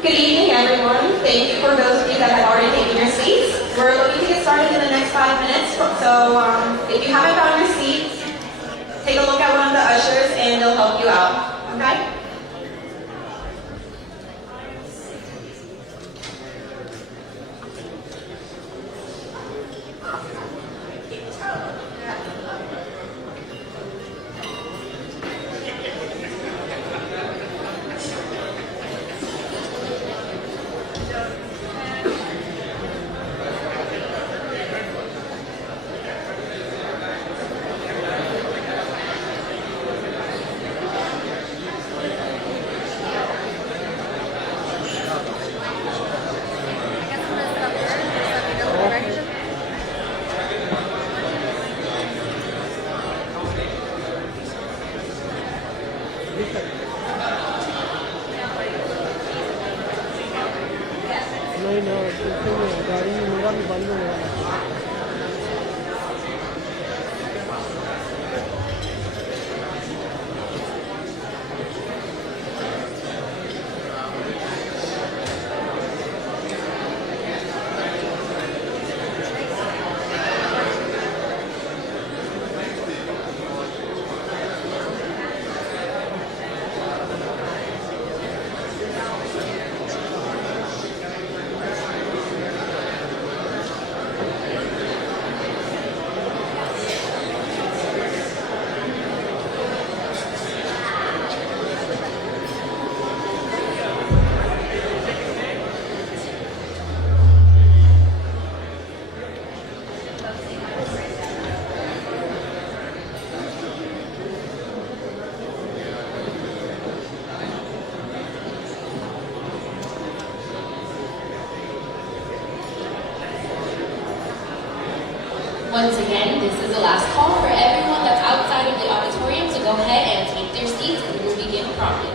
Good evening, everyone. Thank you for those of you that have already taken your seats. We're looking to get started in the next 5 minutes. So if you haven't found your seat, take a look at one of the ushers and they'll help you out. Okay? Once again, this is the last call for everyone that's outside of the auditorium to go ahead and take their seats, and we'll begin promptly.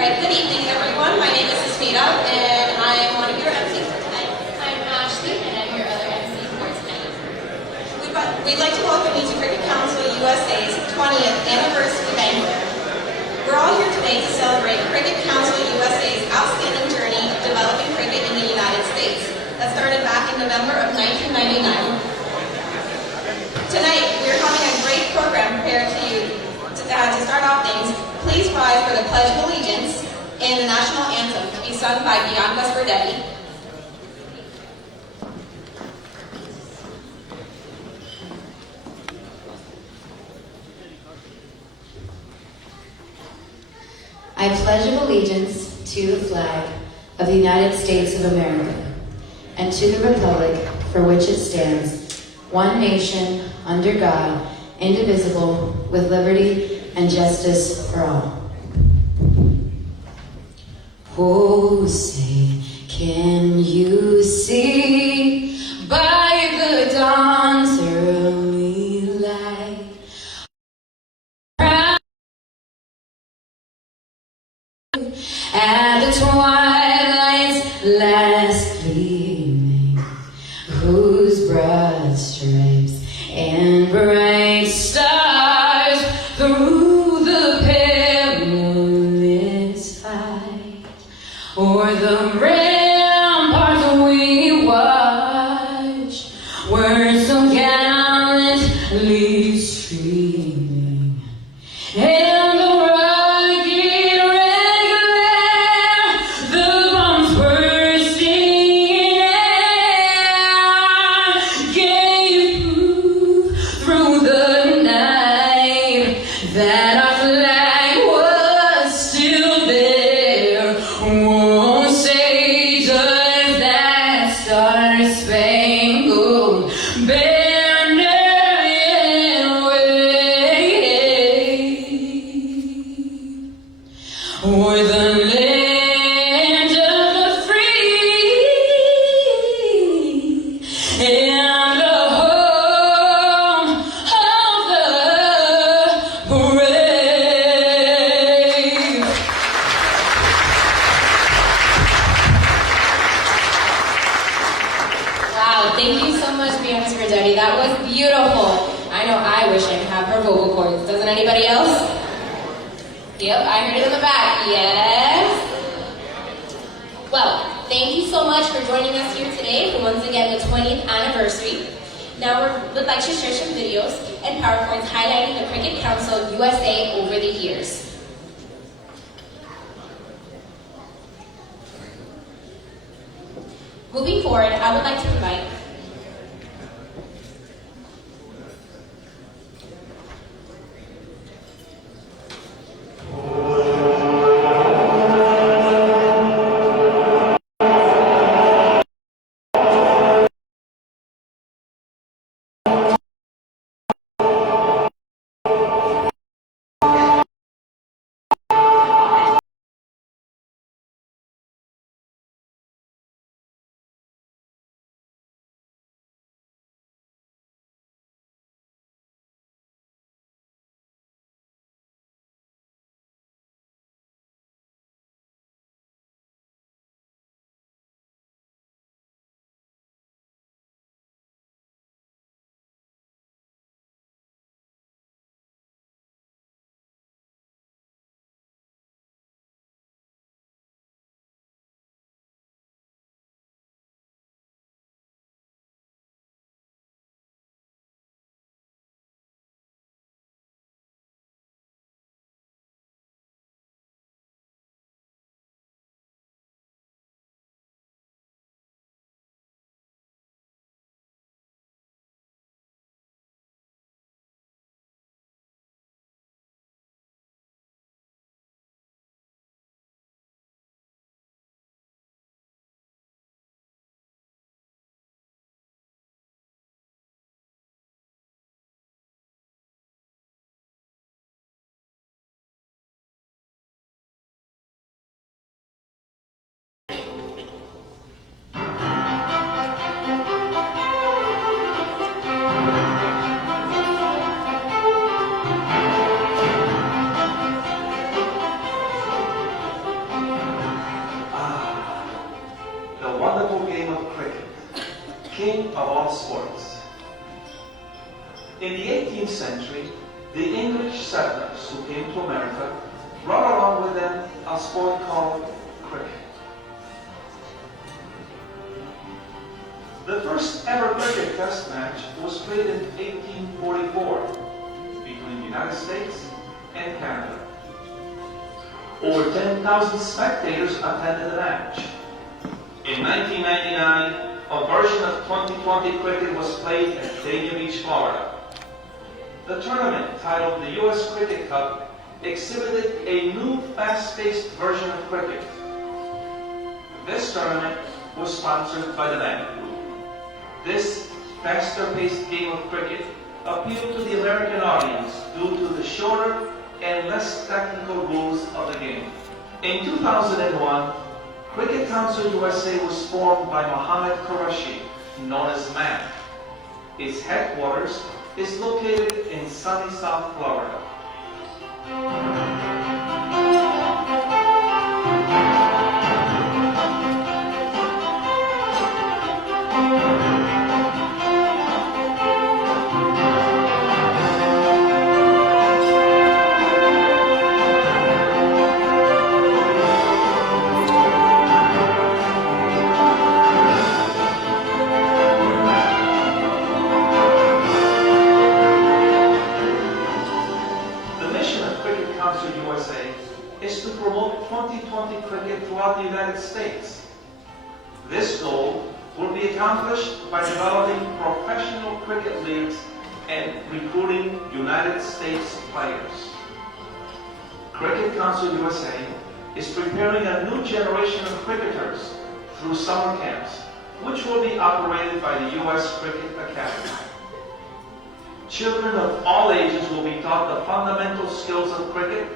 Good evening, everyone. My name is Esmita, and I am one of your MCs for tonight. I'm Ashley, and I'm your other MC for tonight. We'd like to welcome you to Cricket Council USA's 20th anniversary banquet. We're all here today to celebrate Cricket Council USA's outstanding journey of developing cricket in the United States that started back in November of 1999. Tonight, we're having a great program prepared to you. To start off things, please rise for the Pledge of Allegiance and the National Anthem to be sung by Bianca Sperdetti. I pledge allegiance to the flag of the United States of America and to the republic for which it stands, one nation, under God, indivisible, with liberty and justice for all. Oh, say, can you see by the dawn's early light at the twilight's last gleaming, whose broad stripes and bright stars through the perilous fight, o'er the ramparts we watch, were so gallantly streaming, and the rugged red glare, the bombs bursting in air, gave proof through the night that our flag was still there. Oh, say does that star-spangled banner yet wave o'er the land of the free and the home of the brave. Wow, thank you so much, Brianna Scardetti. That was beautiful. I know I wish I could have her vocal cords. Doesn't anybody else? Yep, I heard it in the back. Yes. Well, thank you so much for joining us here today for once again the 20th anniversary. Now we'd like to share some videos and PowerPoints highlighting the Cricket Council USA over the years. Moving forward, I would like to invite king of all sports. In the 18th century, the English settlers who came to America brought along with them a sport called cricket. The first ever cricket test match was played in 1844 between the United States and Canada. Over 10,000 spectators attended the match. In 1999, a version of 2020 cricket was played at Dania Beach, Florida. The tournament, titled the U.S. Cricket Cup, exhibited a new fast-paced version of cricket. This tournament was sponsored by the Banquet Group. This faster-paced game of cricket appealed to the American audience due to the shorter and less technical rules of the game. In 2001, Cricket Council USA was formed by Mohammed Qureshi, known as MAC. Its headquarters is located in sunny South Florida. Is to promote 2020 cricket throughout the United States. This goal will be accomplished by developing professional cricket leagues and recruiting United States players. Cricket Council USA is preparing a new generation of cricketers through summer camps, which will be operated by the U.S. Cricket Academy. Children of all ages will be taught the fundamental skills of cricket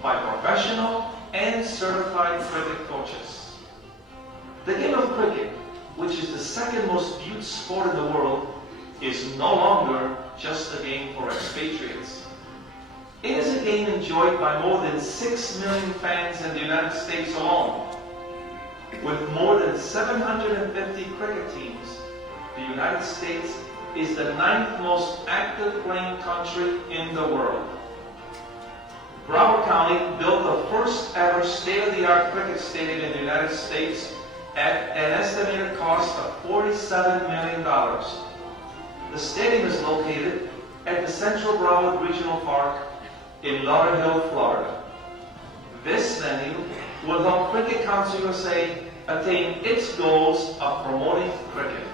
by professional and certified cricket coaches. The game of cricket, which is the second most viewed sport in the world, is no longer just a game for expatriates. It is a game enjoyed by more than 6 million fans in the United States alone. With more than 750 cricket teams, the United States is the 9th most active playing country in the world. Broward County built the first ever state-of-the-art cricket stadium in the United States at an estimated cost of $47 million. The stadium is located at the Central Broward Regional Park in Lauderhill, Florida. This venue will help Cricket Council USA attain its goals of promoting cricket.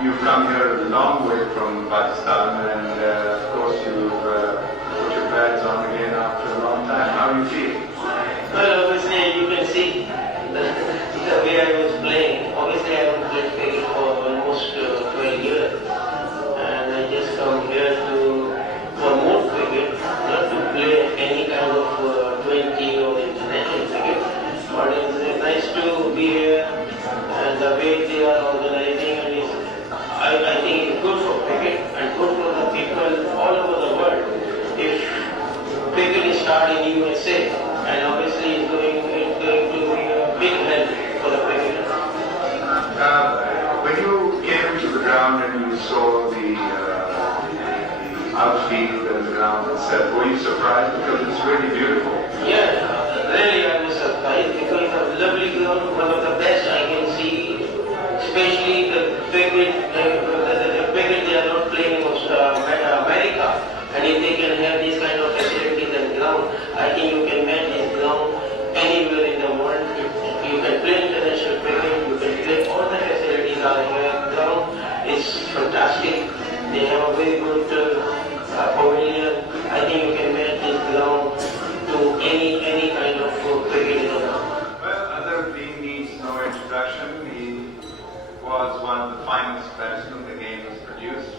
You've come here a long way from Pakistan, and of course you've put your pads on again after a long time. How do you feel? Well, obviously, you can see the way I was playing. Obviously, I haven't played cricket for almost 12 years, and I just come here to promote cricket, not to play any kind of 20 or international cricket. But it's nice to be here, and the way they are organizing, and I think it's good for cricket and good for the people all over the world. If cricket is started in USA, and obviously it's going to be a big help for the cricket. When you came to the ground and you saw the outfield and the ground itself, were you surprised because it's really beautiful? Yeah, really I was surprised because it's a lovely ground, one of the best I can see, especially the cricket they are not playing in America, and if they can have these kind of facilities and ground, I think you can match this ground anywhere in the world. You can play international cricket, you can play all the facilities are here. Ground is fantastic. They have a very good pavilion. I think you can match this ground to any kind of cricket in the world. Well, Azhar Dean needs no introduction. He was one of the finest batsmen the game has produced.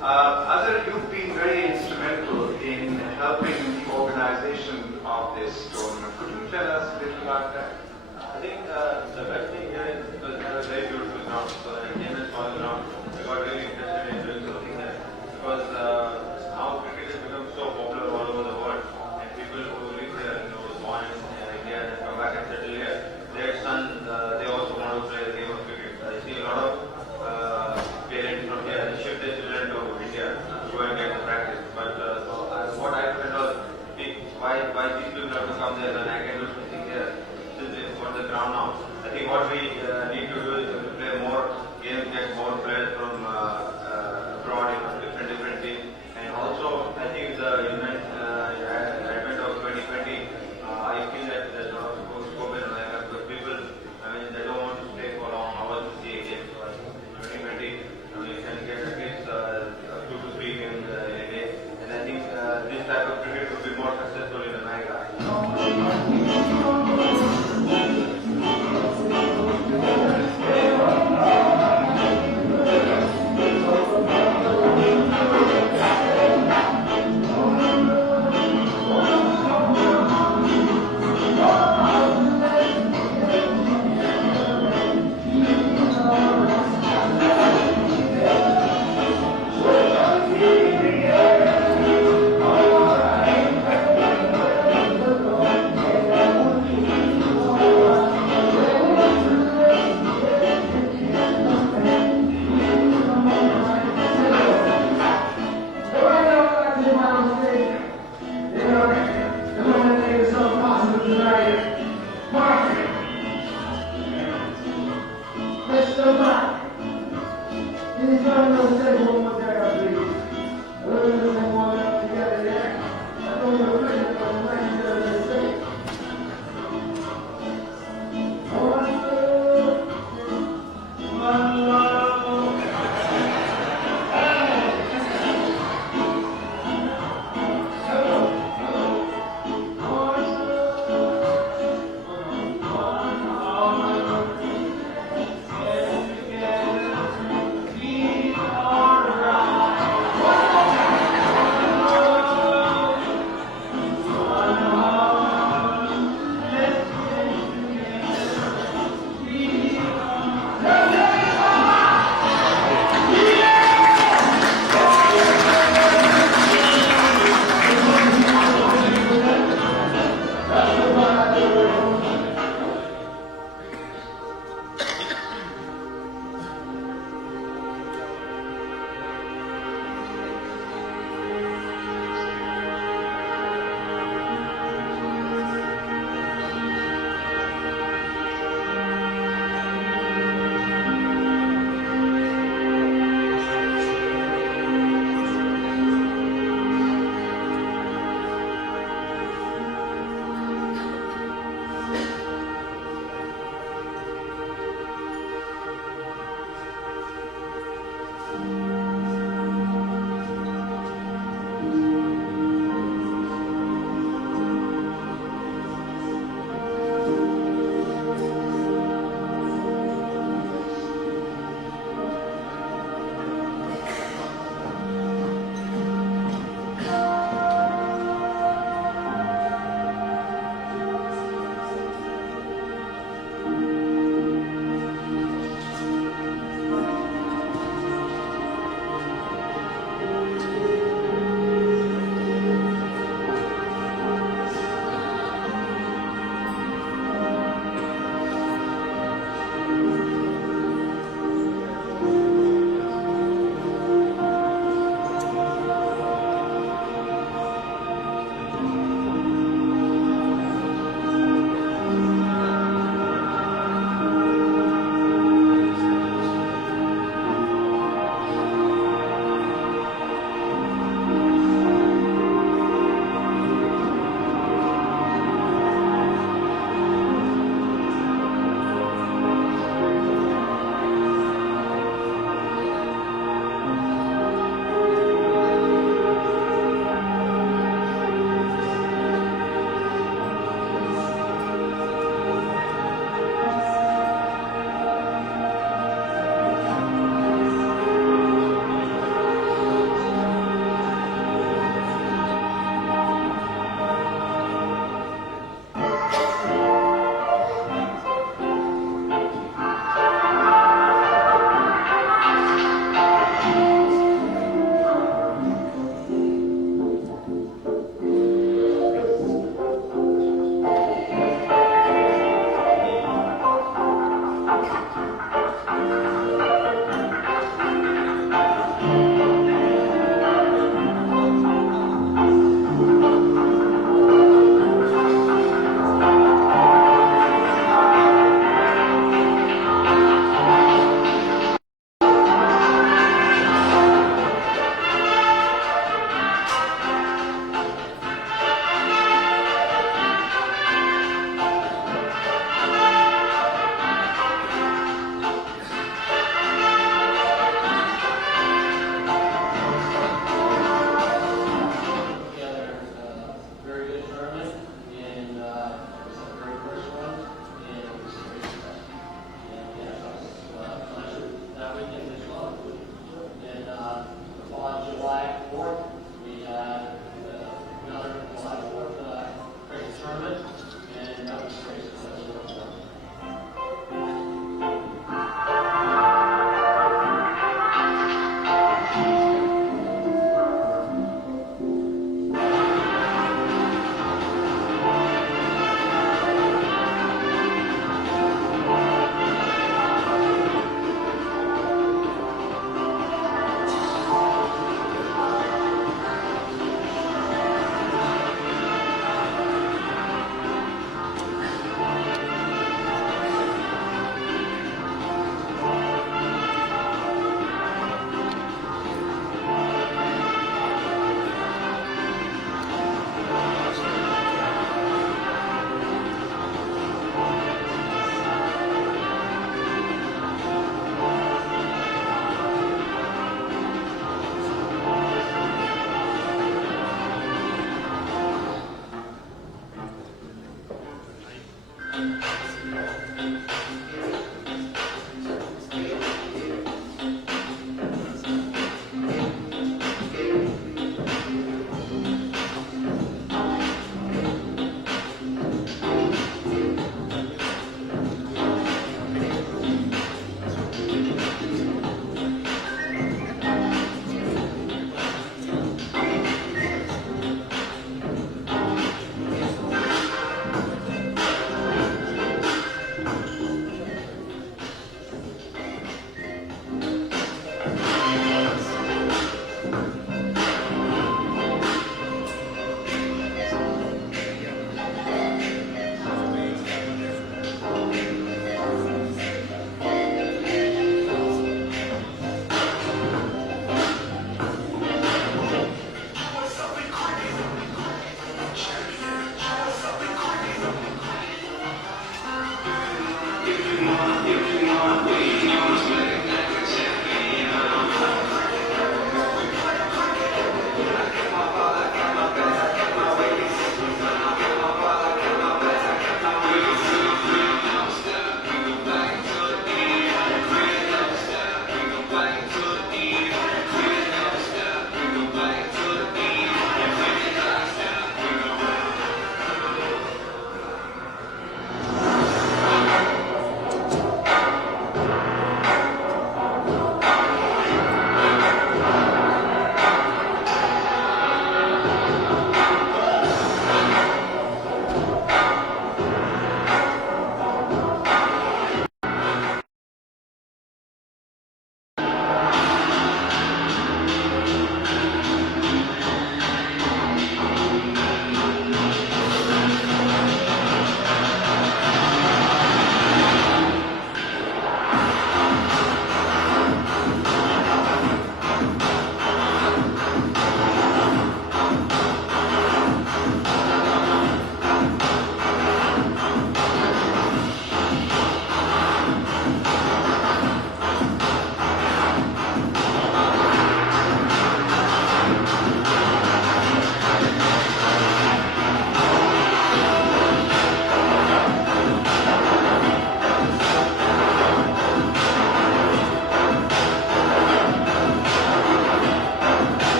Azhar, you've been very instrumental in helping the organization of this tournament. Could you tell us a little about that? I think the best thing here is because we have a very beautiful ground. So I came and saw the ground. I got really interested in doing something there because now cricket has become so popular all over the world, and people who live here, born in India and come back and settle here, their sons they also want to play the game of cricket. I see a lot of parents from here they shift their children to India to go and get the practice. But what I felt was, why these people have to come there when I can do something here? Since they've got the ground now. I think what we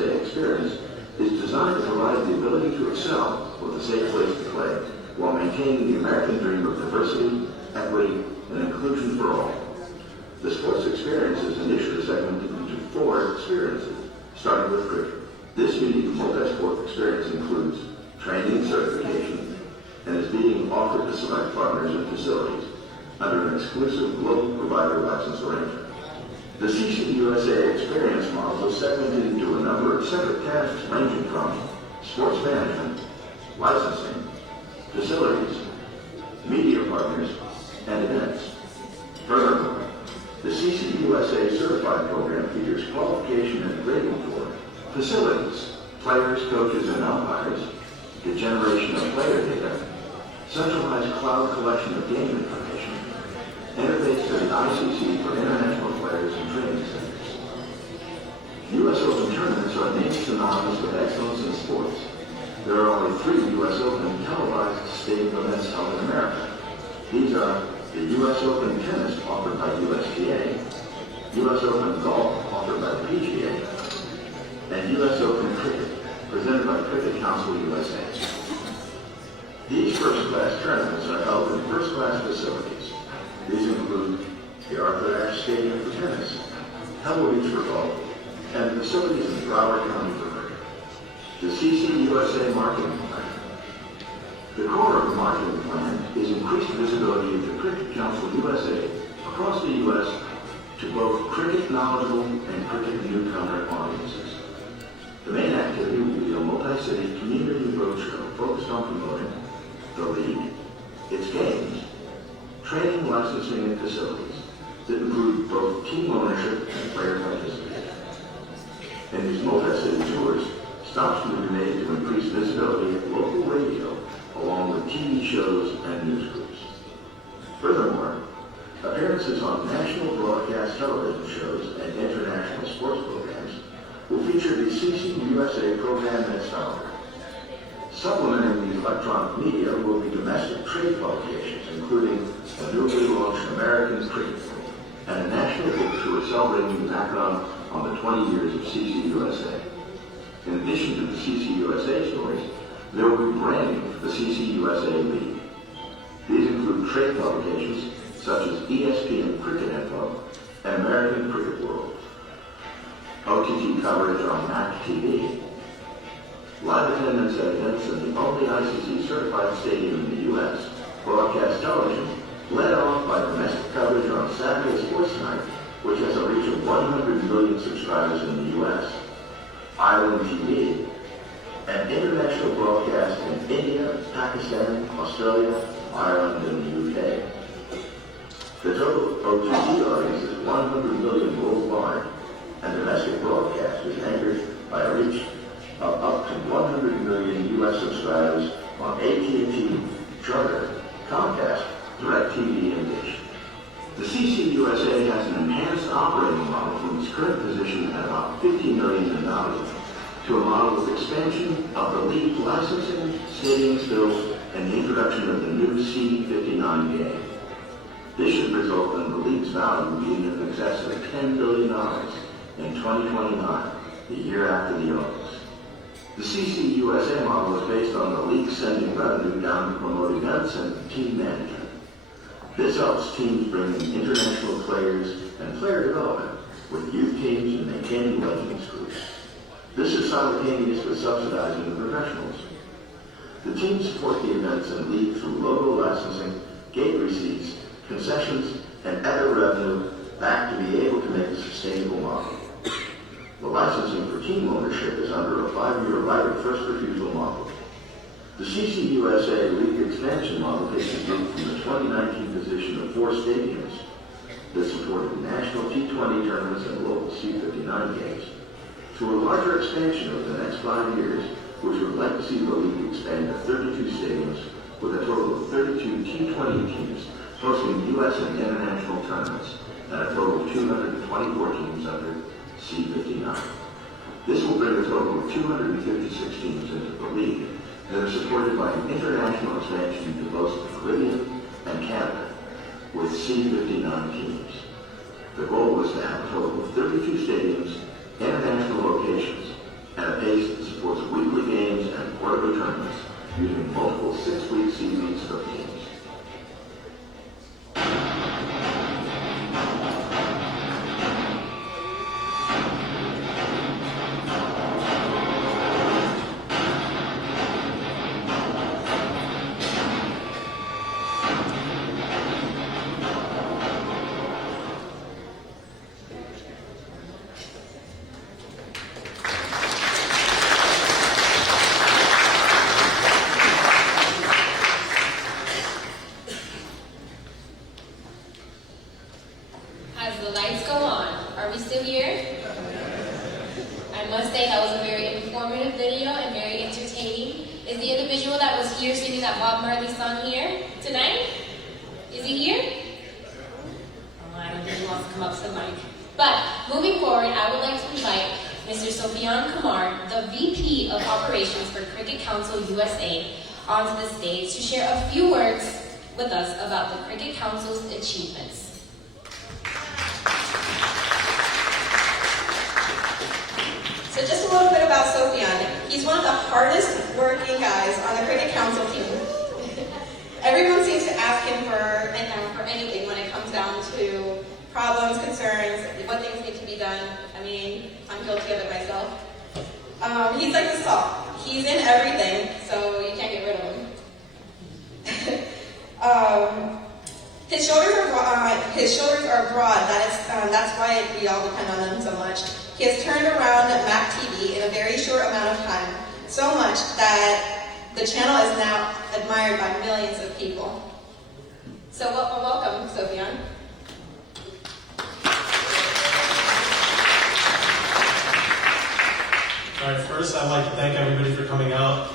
USA experience is designed to provide the ability to excel with a safe place to play, while maintaining the American dream of diversity, equity, and inclusion for all. The sports experience is initially segmented into 4 experiences, starting with cricket. This unique multi-sport experience includes training and certification, and is being offered to select partners and facilities under an exclusive global provider license arrangement. The CCUSA experience model is segmented into a number of separate tasks ranging from sports management, licensing, facilities, media partners, and events. Furthermore, the CCUSA certified program features qualification and grading for facilities, players, coaches, and umpires, the generation of player data, centralized cloud collection of game information, interface to the ICC for international players and training centers. U.S. Open tournaments are named synonymous with excellence in sports. There are only 3 U.S. Open televised stadium events held in America. These are the U.S. Open Tennis offered by USTA, U.S. Open Golf offered by the PGA, and U.S. Open Cricket presented by Cricket Council USA. These first-class tournaments are held in first-class facilities. These include the Arthur Ashe Stadium for tennis, Pebble Beach for golf, and facilities in Broward County for cricket. The CCUSA marketing plan. The core of the marketing plan is increased visibility of the Cricket Council USA across the U.S. to both cricket knowledgeable and cricket newcomer audiences. The main activity will be a multi-city community roadshow focused on promoting the league, its games, training, licensing, and facilities that include both team ownership and player participation. In these multi-city tours, stops will be made to increase visibility at local radio along with TV shows and news groups. Furthermore, appearances on national broadcast television shows and international sports programs will feature the CCUSA program and scholar. Supplementing the electronic media will be domestic trade publications, including a newly launched American Cricket Book and a national book tour celebrating the background on the 20 years of CCUSA. In addition to the CCUSA stories, there will be branding for the CCUSA League. These include trade publications such as ESPN Cricket Info and American Cricket World, OTT coverage on MAC TV, live attendance at events in the only ICC certified stadium in the U.S., broadcast television, led off by domestic coverage on Saturday Sports Night, which has a reach of 100 million subscribers in the U.S., Island TV, and international broadcast in India, Pakistan, Australia, Ireland, and the UK. The total OTT audience is 100 million worldwide, and domestic broadcast is anchored by a reach of up to 100 million U.S. subscribers on AT&T, Charter, Comcast, DirecTV, and Dish. The CCUSA has an enhanced operating model from its current position at about $50 million in value to a model with expansion of the league licensing, stadium skills, and the introduction of the new C59 game. This should result in the league's value being in excess of $10 billion in 2029, the year after the Olympics. The CCUSA model is based on the league sending revenue down to promote events and team management. This helps teams bring in international players and player development with youth teams and maintaining legends groups. This is simultaneous with subsidizing the professionals. The teams support the events and league through logo licensing, gate receipts, concessions, and other revenue back to be able to make a sustainable model. The licensing for team ownership is under a 5-year right of first refusal model. The CCUSA league expansion model takes the group from the 2019 position of 4 stadiums that supported national T20 tournaments and local C59 games to a larger expansion over the next 5 years, which would like to see the league expand to 32 stadiums with a total of 32 T20 teams hosting U.S. and international tournaments and a total of 224 teams under C59. This will bring a total of 256 teams into the league that are supported by an international expansion to both the Caribbean and Canada with C59 teams. The goal was to have a total of 32 stadiums, international locations, using multiple 6-week series of games. As the lights go on, are we still here? I must say that was a very informative video and very entertaining. Is the individual that was here singing that Bob Marley song here tonight? Is he here? Oh, I don't think he wants to come up to the mic. But moving forward, I would like to invite Mr. Sofian Kamar, the VP of Operations for Cricket Council USA, onto the stage to share a few words with us about the Cricket Council's achievements. So just a little bit about Sofian. He's one of the hardest working guys on the Cricket Council team. Everyone seems to ask him for anything when it comes down to problems, concerns, what things need to be done. I mean, I'm guilty of it myself. He's like the salt. He's in everything, so you can't get rid of him. His shoulders are broad. That's why we all depend on him so much. He has turned around Mac TV in a very short amount of time, so much that the channel is now admired by millions of people. So welcome, Sofian. All right, first I'd like to thank everybody for coming out.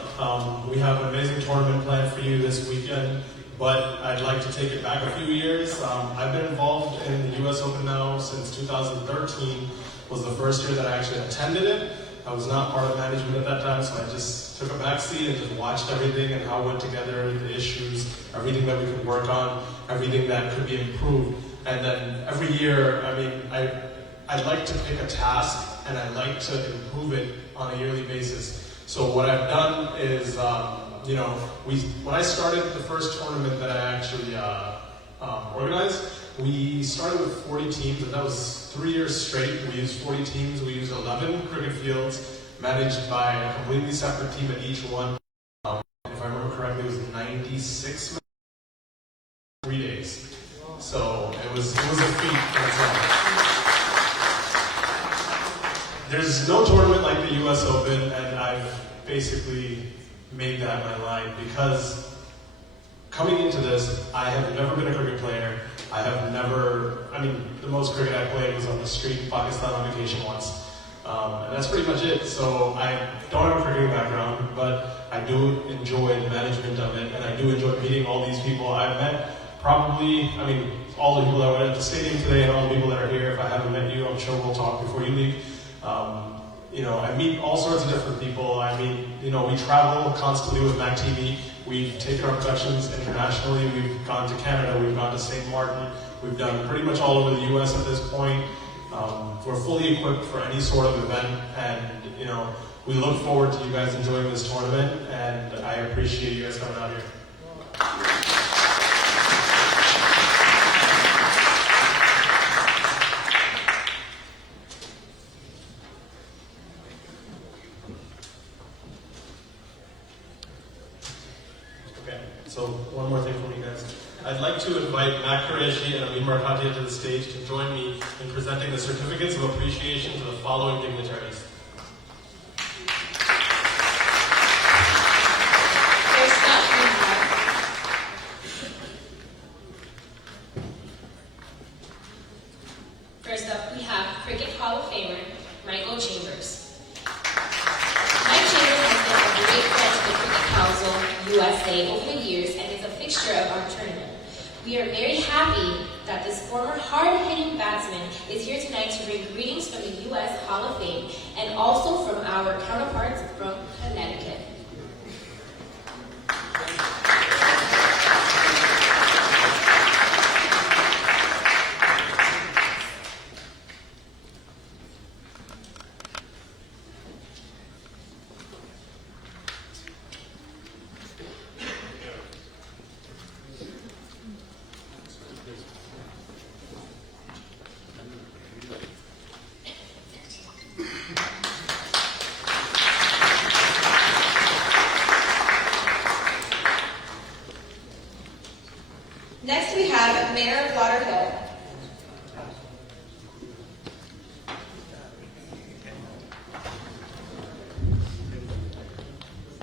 We have an amazing tournament planned for you this weekend, but I'd like to take it back a few years. I've been involved in the US Open now since 2013. Was the first year that I actually attended it. I was not part of management at that time, so I just took a back seat and just watched everything and how it went together, the issues, everything that we could work on, everything that could be improved. And then every year, I mean, I'd like to pick a task and I'd like to improve it on a yearly basis. So what I've done is, when I started the first tournament that I actually organized, we started with 40 teams, and that was 3 years straight. We used 40 teams. We used 11 cricket fields, managed by a completely separate team at each one. If I remember correctly, it was 96 minutes, 3 days. So it was a feat in itself. There's no tournament like the US Open, and I've basically made that my line because coming into this, I have never been a cricket player. The most cricket I played was on the street in Pakistan on vacation once. And that's pretty much it. So I don't have a cricketing background, but I do enjoy the management of it, and I do enjoy meeting all these people. I've met all the people that were at the stadium today and all the people that are here. If I haven't met you, I'm sure we'll talk before you leave. I meet all sorts of different people. We travel constantly with Mac TV. We've taken our productions internationally. We've gone to Canada. We've gone to St. Martin. We've done pretty much all over the U.S. at this point. We're fully equipped for any sort of event, and we look forward to you guys enjoying this tournament. And I appreciate you guys coming out here. So one more thing from you guys. I'd like to invite Matt Qureshi and Amin Markatia to the stage to join me in presenting the certificates of appreciation to the following dignitaries. First up, we have Cricket Hall of Famer, Michael Chambers. Mike Chambers has been a great friend to the Cricket Council USA over the years and is a fixture of our tournament. We are very happy that this former hard-hitting batsman is here tonight to bring greetings from the U.S. Hall of Fame and also from our counterparts from Connecticut.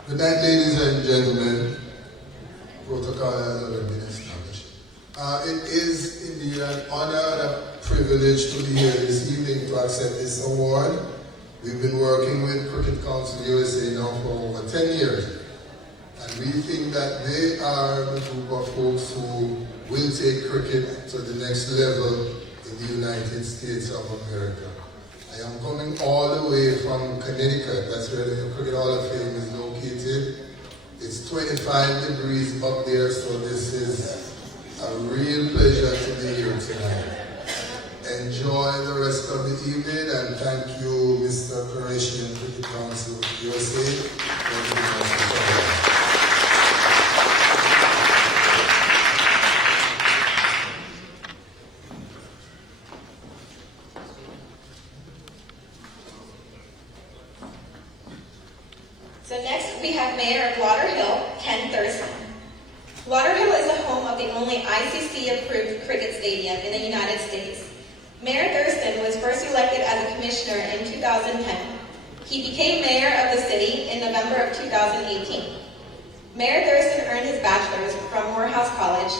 Good night, ladies and gentlemen. Protocol has already been established. It is indeed an honor and a privilege to be here this evening to accept this award. We've been working with Cricket Council USA now for over 10 years. And we think that they are the group of folks who will take cricket to the next level in the United States of America. I am coming all the way from Connecticut. That's where the Cricket Hall of Fame is located. It's 25 degrees up there, so this is a real pleasure to be here tonight. Enjoy the rest of the evening, and thank you, Mr. Croatian Cricket Council USA, for giving us this award. So next we have Mayor of Lauderhill, Ken Thurston. Lauderhill is the home of the only ICC-approved cricket stadium in the United States. Mayor Thurston was first elected as a commissioner in 2010. He became mayor of the city in November of 2018. Mayor Thurston earned his bachelor's from Morehouse College.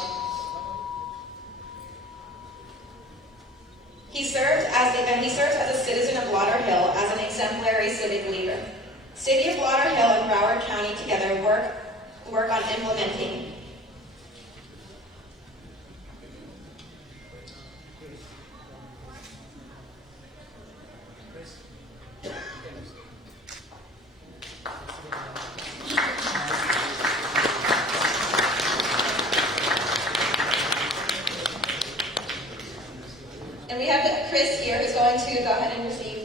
He serves as a citizen of Lauderhill as an exemplary civic leader. City of Lauderhill and Broward County together work on implementing and we have Chris here who's going to go ahead and receive.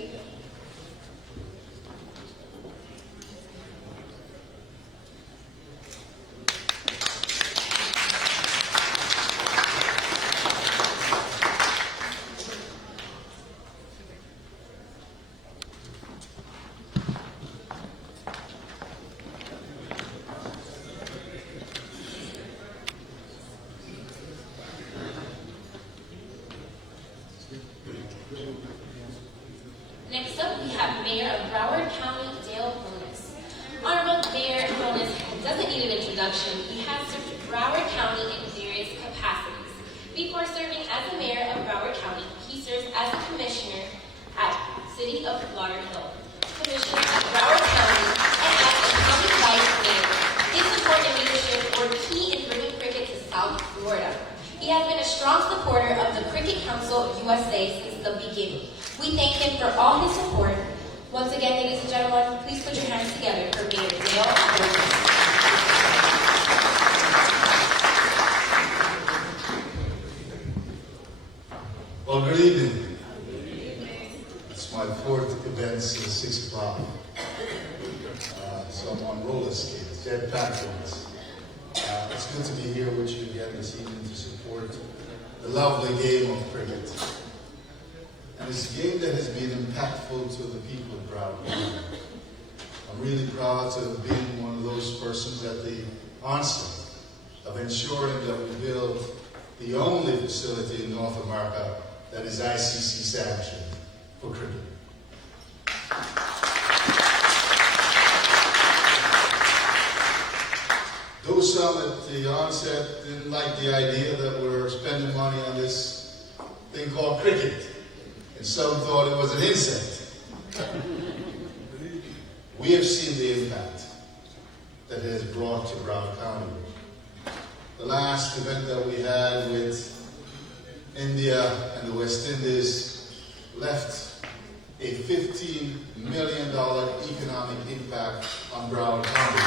Next up, we have Mayor of Broward County, Dale Bonus. Honorable Mayor Bonus doesn't need an introduction. He has served Broward County in various capacities. Before serving as the mayor of Broward County, he serves as a commissioner at City of Lauderhill, commissioner at Broward County, and as a county vice mayor. His support and leadership were key in bringing cricket to South Florida. He has been a strong supporter of the Cricket Council USA since the beginning. We thank him for all his support. Once again, ladies and gentlemen, please put your hands together for Mayor Dale Bonus. Well, good evening. It's my fourth event since 6 o'clock. So I'm on roller skates, jet platforms. It's good to be here with you again this evening to support the lovely game of cricket. And it's a game that has been impactful to the people of Broward County. I'm really proud to have been one of those persons at the onset of ensuring that we build the only facility in North America that is ICC sanctioned for cricket. Though some at the onset didn't like the idea that we're spending money on this thing called cricket, and some thought it was an insect. We have seen the impact that it has brought to Broward County. The last event that we had with India and the West Indies left a $15 million economic impact on Broward County.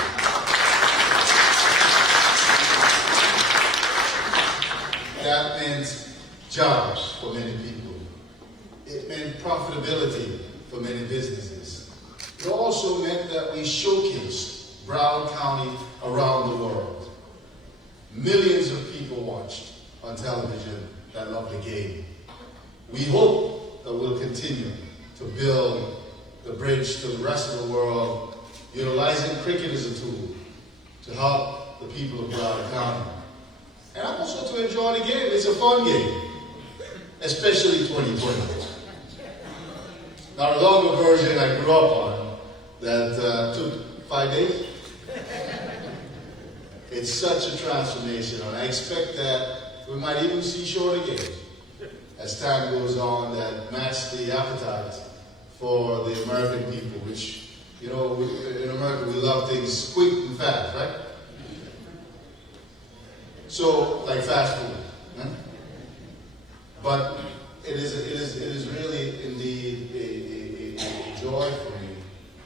That meant jobs for many people. It meant profitability for many businesses. It also meant that we showcased Broward County around the world. Millions of people watched on television that lovely game. We hope that we'll continue to build the bridge to the rest of the world, utilizing cricket as a tool to help the people of Broward County. And also to enjoy the game. It's a fun game, especially 2020. Now, the longer version I grew up on that took 5 days. It's such a transformation, and I expect that we might even see shorter games as time goes on that match the appetite for the American people, which, you know, in America we love things quick and fast, right? So, like fast food. Huh? But it is really indeed a joy for me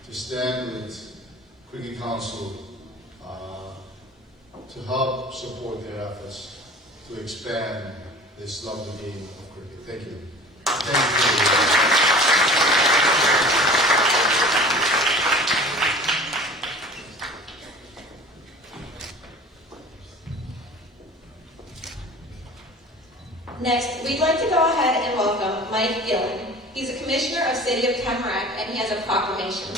to stand with Cricket Council to help support their efforts to expand this lovely game of cricket. Thank you. Thank you. Next, we'd like to go ahead and welcome Mike Gillen. He's a commissioner of City of Tamarack, and he has a proclamation.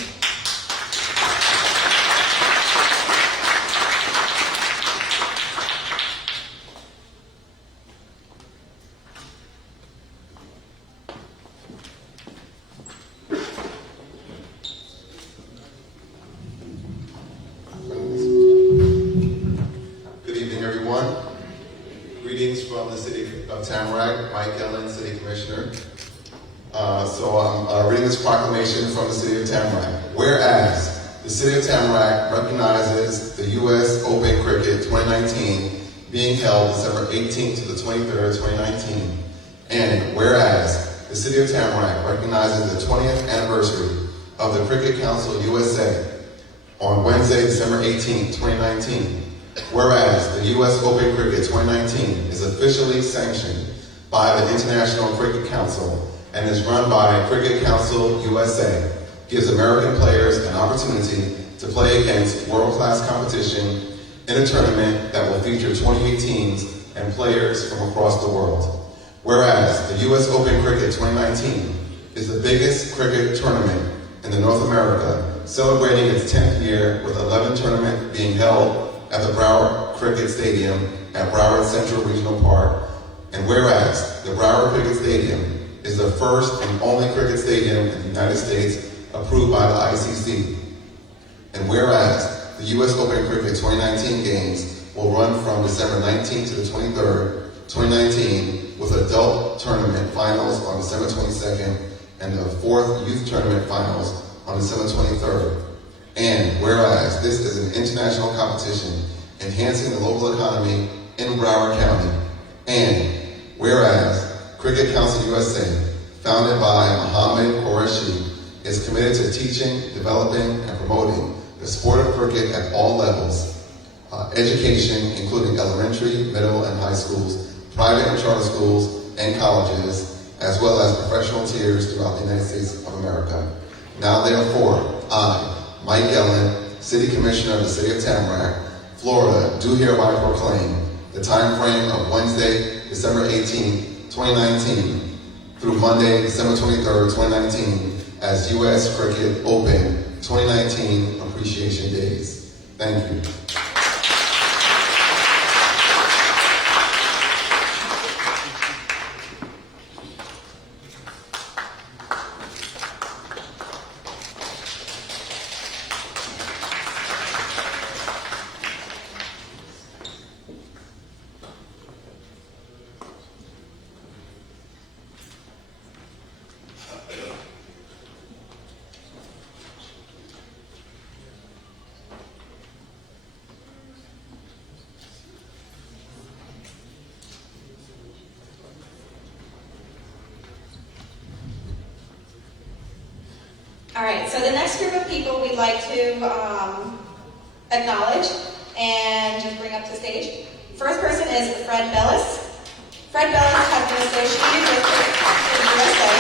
Good evening, everyone. Greetings from the City of Tamarack, Mike Gillen, City Commissioner. So I'm reading this proclamation from the City of Tamarack. Whereas the City of Tamarack recognizes the U.S. Open Cricket 2019 being held December 18th to the 23rd, 2019. And whereas the City of Tamarack recognizes the 20th anniversary of the Cricket Council USA on Wednesday, December 18th, 2019. Whereas the U.S. Open Cricket 2019 is officially sanctioned by the International Cricket Council and is run by Cricket Council USA, gives American players an opportunity to play against world-class competition in a tournament that will feature 28 teams and players from across the world. Whereas the U.S. Open Cricket 2019 is the biggest cricket tournament in the North America, celebrating its 10th year with 11 tournaments being held at the Broward Cricket Stadium at Broward Central Regional Park. And whereas the Broward Cricket Stadium is the first and only cricket stadium in the United States approved by the ICC. And whereas the U.S. Open Cricket 2019 games will run from December 19th to the 23rd, 2019, with adult tournament finals on December 22nd and the fourth youth tournament finals on December 23rd. And whereas this is an international competition enhancing the local economy in Broward County. And whereas Cricket Council USA, founded by Mohammed Qureshi, is committed to teaching, developing, and promoting the sport of cricket at all levels, education, including elementary, middle, and high schools, private and charter schools, and colleges, as well as professional tiers throughout the United States of America. Now therefore, I, Mike Gillen, City Commissioner of the City of Tamarack, Florida, do hereby proclaim the time frame of Wednesday, December 18, 2019, through Monday, December 23rd, 2019, as U.S. Cricket Open 2019 Appreciation Days. Thank you. All right, so the next group of people we'd like to acknowledge and just bring up to stage. First person is Fred Bellis. Fred Bellis has been associated with Cricket Council USA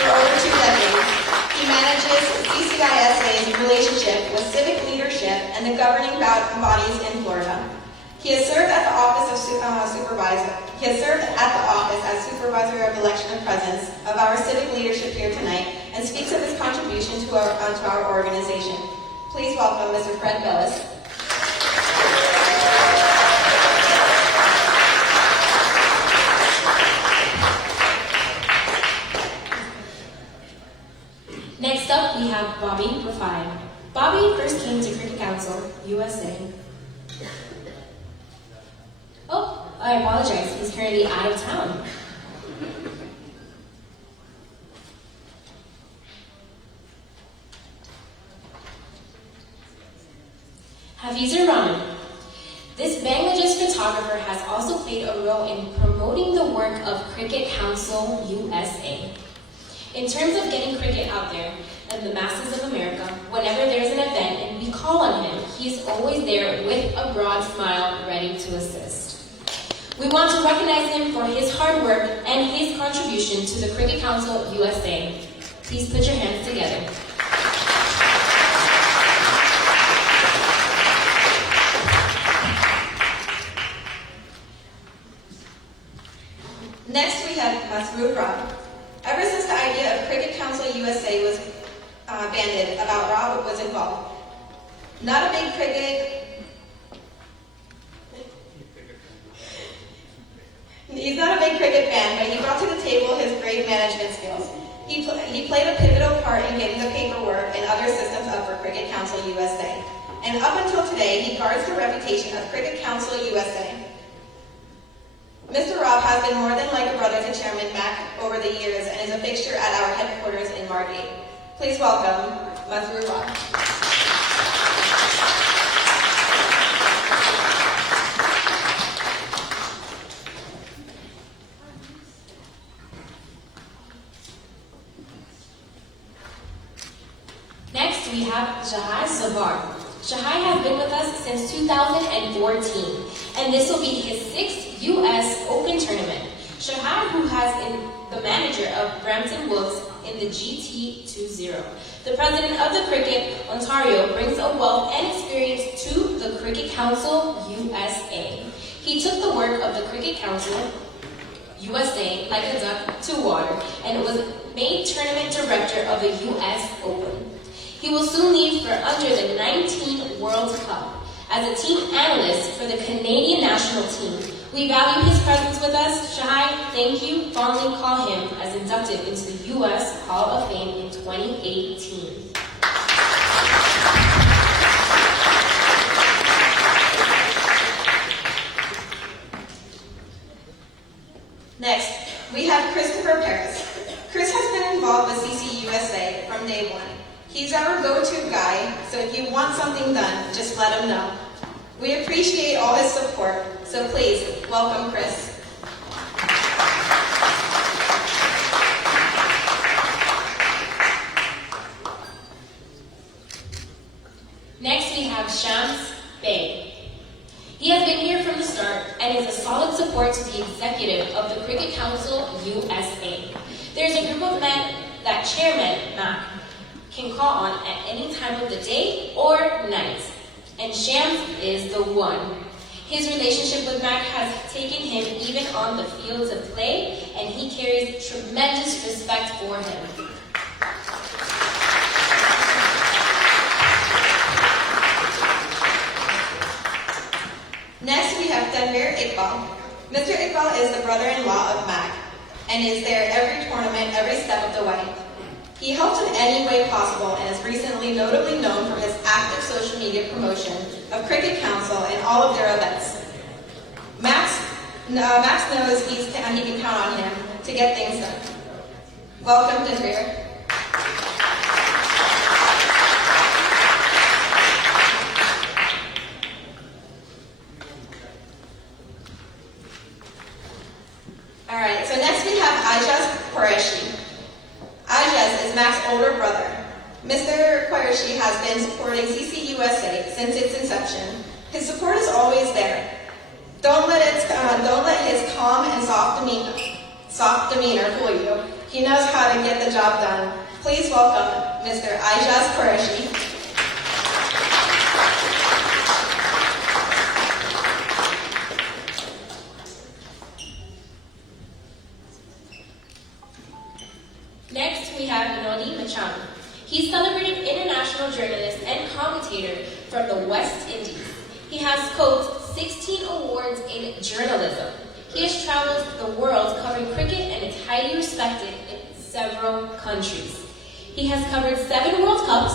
for over 2 decades. He manages CCUSA's relationship with civic leadership and the governing bodies in Florida. He has served at the office of supervisor. He has served at the office as supervisor of election and presence of our civic leadership here tonight, and speaks of his contribution to our organization. Please welcome Mr. Fred Bellis. Next up, we have Bobby Rafai. Bobby first came to Cricket Council USA I apologize, he's currently out of town. Hafizur Rahman. This Bangladesh photographer has also played a role in promoting the work of Cricket Council USA. In terms of getting cricket out there and the masses of America, whenever there's an event and we call on him, he's always there with a broad smile ready to assist. We want to recognize him for his hard work and his contribution to the Cricket Council USA. Please put your hands together. Next, we have Masroor Rob. Ever since the idea of Cricket Council USA was banded about, Rob was involved. Not a big cricket... He's not a big cricket fan, but he brought to the table his great management skills. He played a pivotal part in getting the paperwork and other systems up for Cricket Council USA. And up until today, he guards the reputation of Cricket Council USA. Mr. Rob has been more than like a brother to Chairman Mack over the years and is a fixture at our headquarters in Margate. Please welcome Masroor Rob. Next, we have Shahai Savar. Shahai has been with us since 2014, and this will be his 6th U.S. Open tournament. Shahai, who has been the manager of Brampton Wolves in the GT20. The president of the Cricket Ontario brings a wealth and experience to the Cricket Council USA. He took the work of the Cricket Council USA like a duck to water and was made tournament director of the U.S. Open. He will soon leave for under the 19 World Cup as a team analyst for the Canadian national team. We value his presence with us. Shahai, thank you. Fondly call him as inducted into the U.S. Hall of Fame in 2018. Next, we have Christopher Paris. Chris has been involved with CCUSA from day one. He's our go-to guy, so if you want something done, just let him know. We appreciate all his support, so please, welcome Chris. Next, we have Shams Bey. He has been here from the start and is a solid support to the executive of the Cricket Council USA. There's a group of men that Chairman Mack can call on at any time of the day or night, and Shams is the one. His relationship with Mac has taken him even on the fields of play, and he carries tremendous respect for him. Next, we have Tanvir Iqbal. Mr. Iqbal is the brother-in-law of Mac and is there every tournament, every step of the way. He helps in any way possible and is recently notably known for his active social media promotion of Cricket Council and all of their events. Max knows he can count on him to get things done. Welcome, Tanvir. Alright, so next we have Aijaz Qureshi. Aijaz is Mac's older brother. Mr. Qureshi has been supporting CCUSA since its inception. His support is always there. Don't let his calm and soft demeanor fool you. He knows how to get the job done. Please welcome Mr. Aijaz Qureshi. Next, we have Noni Machan. He's celebrated international journalist and commentator from the West Indies. He has, quote, 16 awards in journalism. He has traveled the world covering cricket and is highly respected in several countries. He has covered 7 World Cups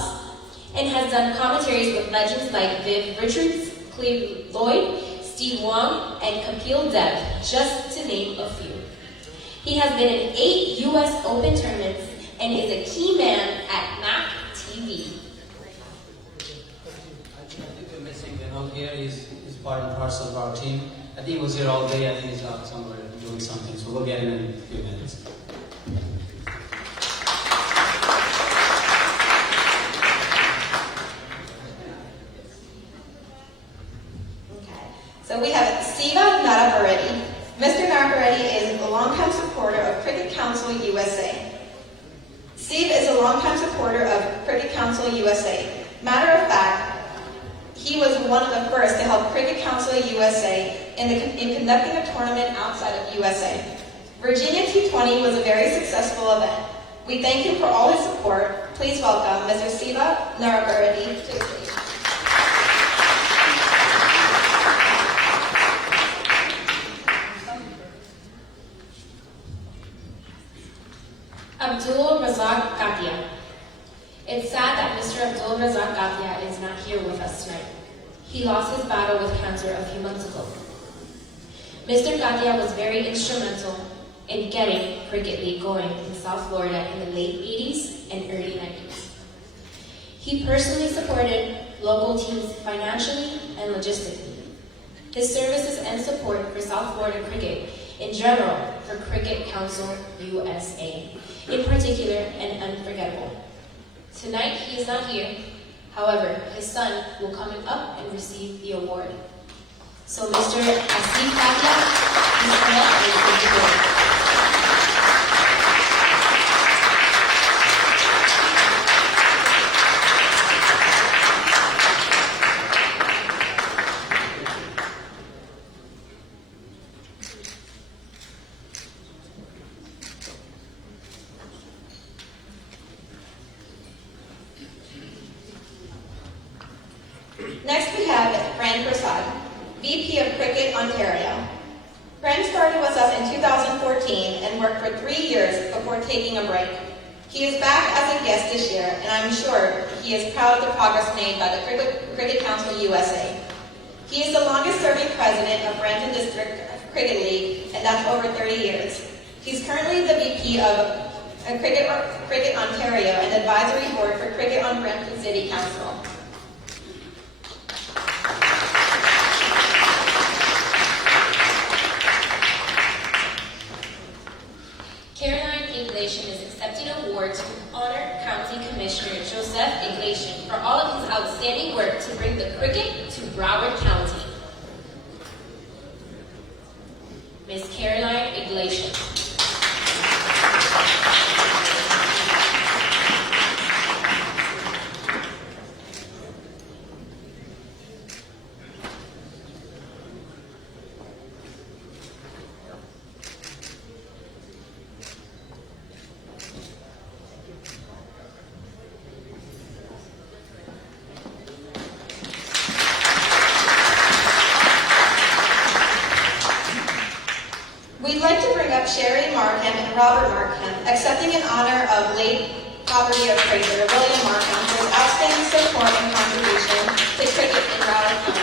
and has done commentaries with legends like Viv Richards, Cleve Lloyd, Steve Wong, and Kapil Dev, just to name a few. He has been in 8 U.S. Open tournaments and is a key man at MAC TV. I think we're missing Vinod here. He's part and parcel of our team. I think he was here all day. I think he's out somewhere doing something, so we'll get him in a few minutes. So we have Siva Narapareddy. Mr. Narapareddy is a longtime supporter of Cricket Council USA. Steve is a longtime supporter of Cricket Council USA. Matter of fact, he was one of the first to help Cricket Council USA in conducting a tournament outside of USA. Virginia T20 was a very successful event. We thank him for all his support. Please welcome Mr. Siva Narapareddy to the stage. Abdul Razak Gatia. It's sad that Mr. Abdul Razak Gatia is not here with us tonight. He lost his battle with cancer a few months ago. Mr. Gatia was very instrumental in getting Cricket League going in South Florida in the late 80s and early 90s. He personally supported local teams financially and logistically. His services and support for South Florida cricket in general for Cricket Council USA in particular and unforgettable. Tonight he is not here. However, his son will come up and receive the award. So Mr. Asif Katia, please come up and take the award. Next we have Fran Prasad, VP of Cricket Ontario. Fran started with us in 2014 and worked for 3 years before taking a break. He is back as a guest this year, and I'm sure he is proud of the progress made by the Cricket Council USA. He is the longest serving president of Brampton District Cricket League, and that's over 30 years. He's currently the VP of Cricket Ontario and advisory board for Cricket on Brampton City Council. Caroline Iglesias is accepting awards to honor County Commissioner Joseph Iglesias for all of his outstanding work to bring the cricket to Broward County. Ms. Caroline Iglesias. We'd like to bring up Sherry Markham and Robert Markham, accepting in honor of late poverty appraiser William Markham for his outstanding support and contribution to cricket in Broward County.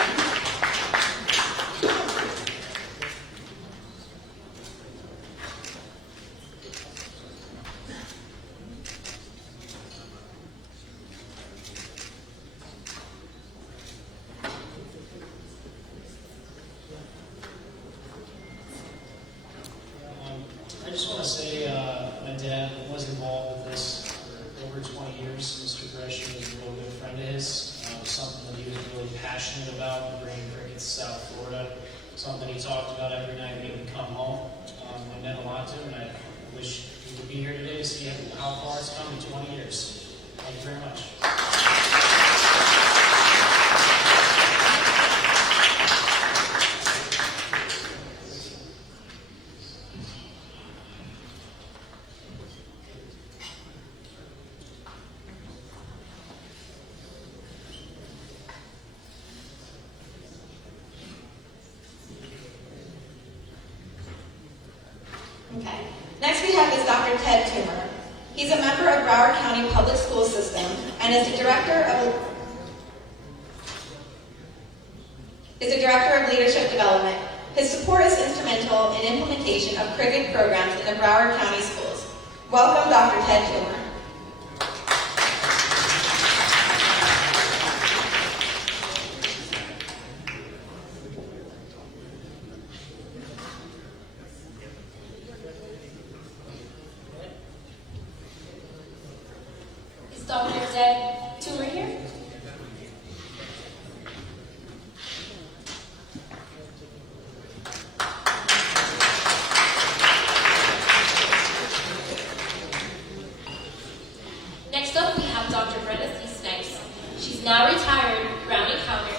I just want to say my dad was involved with this for over 20 years. Mr. Gresham is a real good friend of his. It was something that he was really passionate about, bringing cricket to South Florida. Something he talked about every night when he would come home. It meant a lot to him, and I wish he could be here today to see how far it's come in 20 years. Thank you very much. Okay. Next we have is Dr. Ted Toomer. He's a member of Broward County Public School System and is the Director of Leadership Development His support is instrumental in implementation of cricket programs in the Broward County schools. Welcome, Dr. Ted Kilmer. Is Dr. Ted Kilmer here? Next up, we have Dr. Brenda C. Snipes. She's now retired Broward County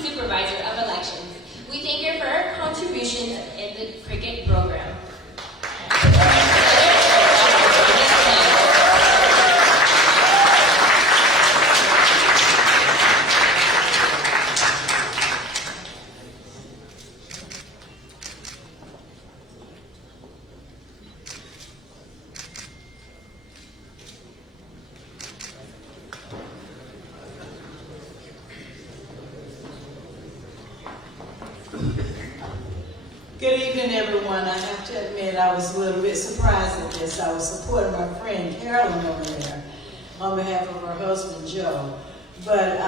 Supervisor of Elections. We thank her for her contributions in the cricket program. Good evening, everyone. I have to admit I was a little bit surprised at this. I was supporting my friend Carolyn over there on behalf of her husband, Joe. But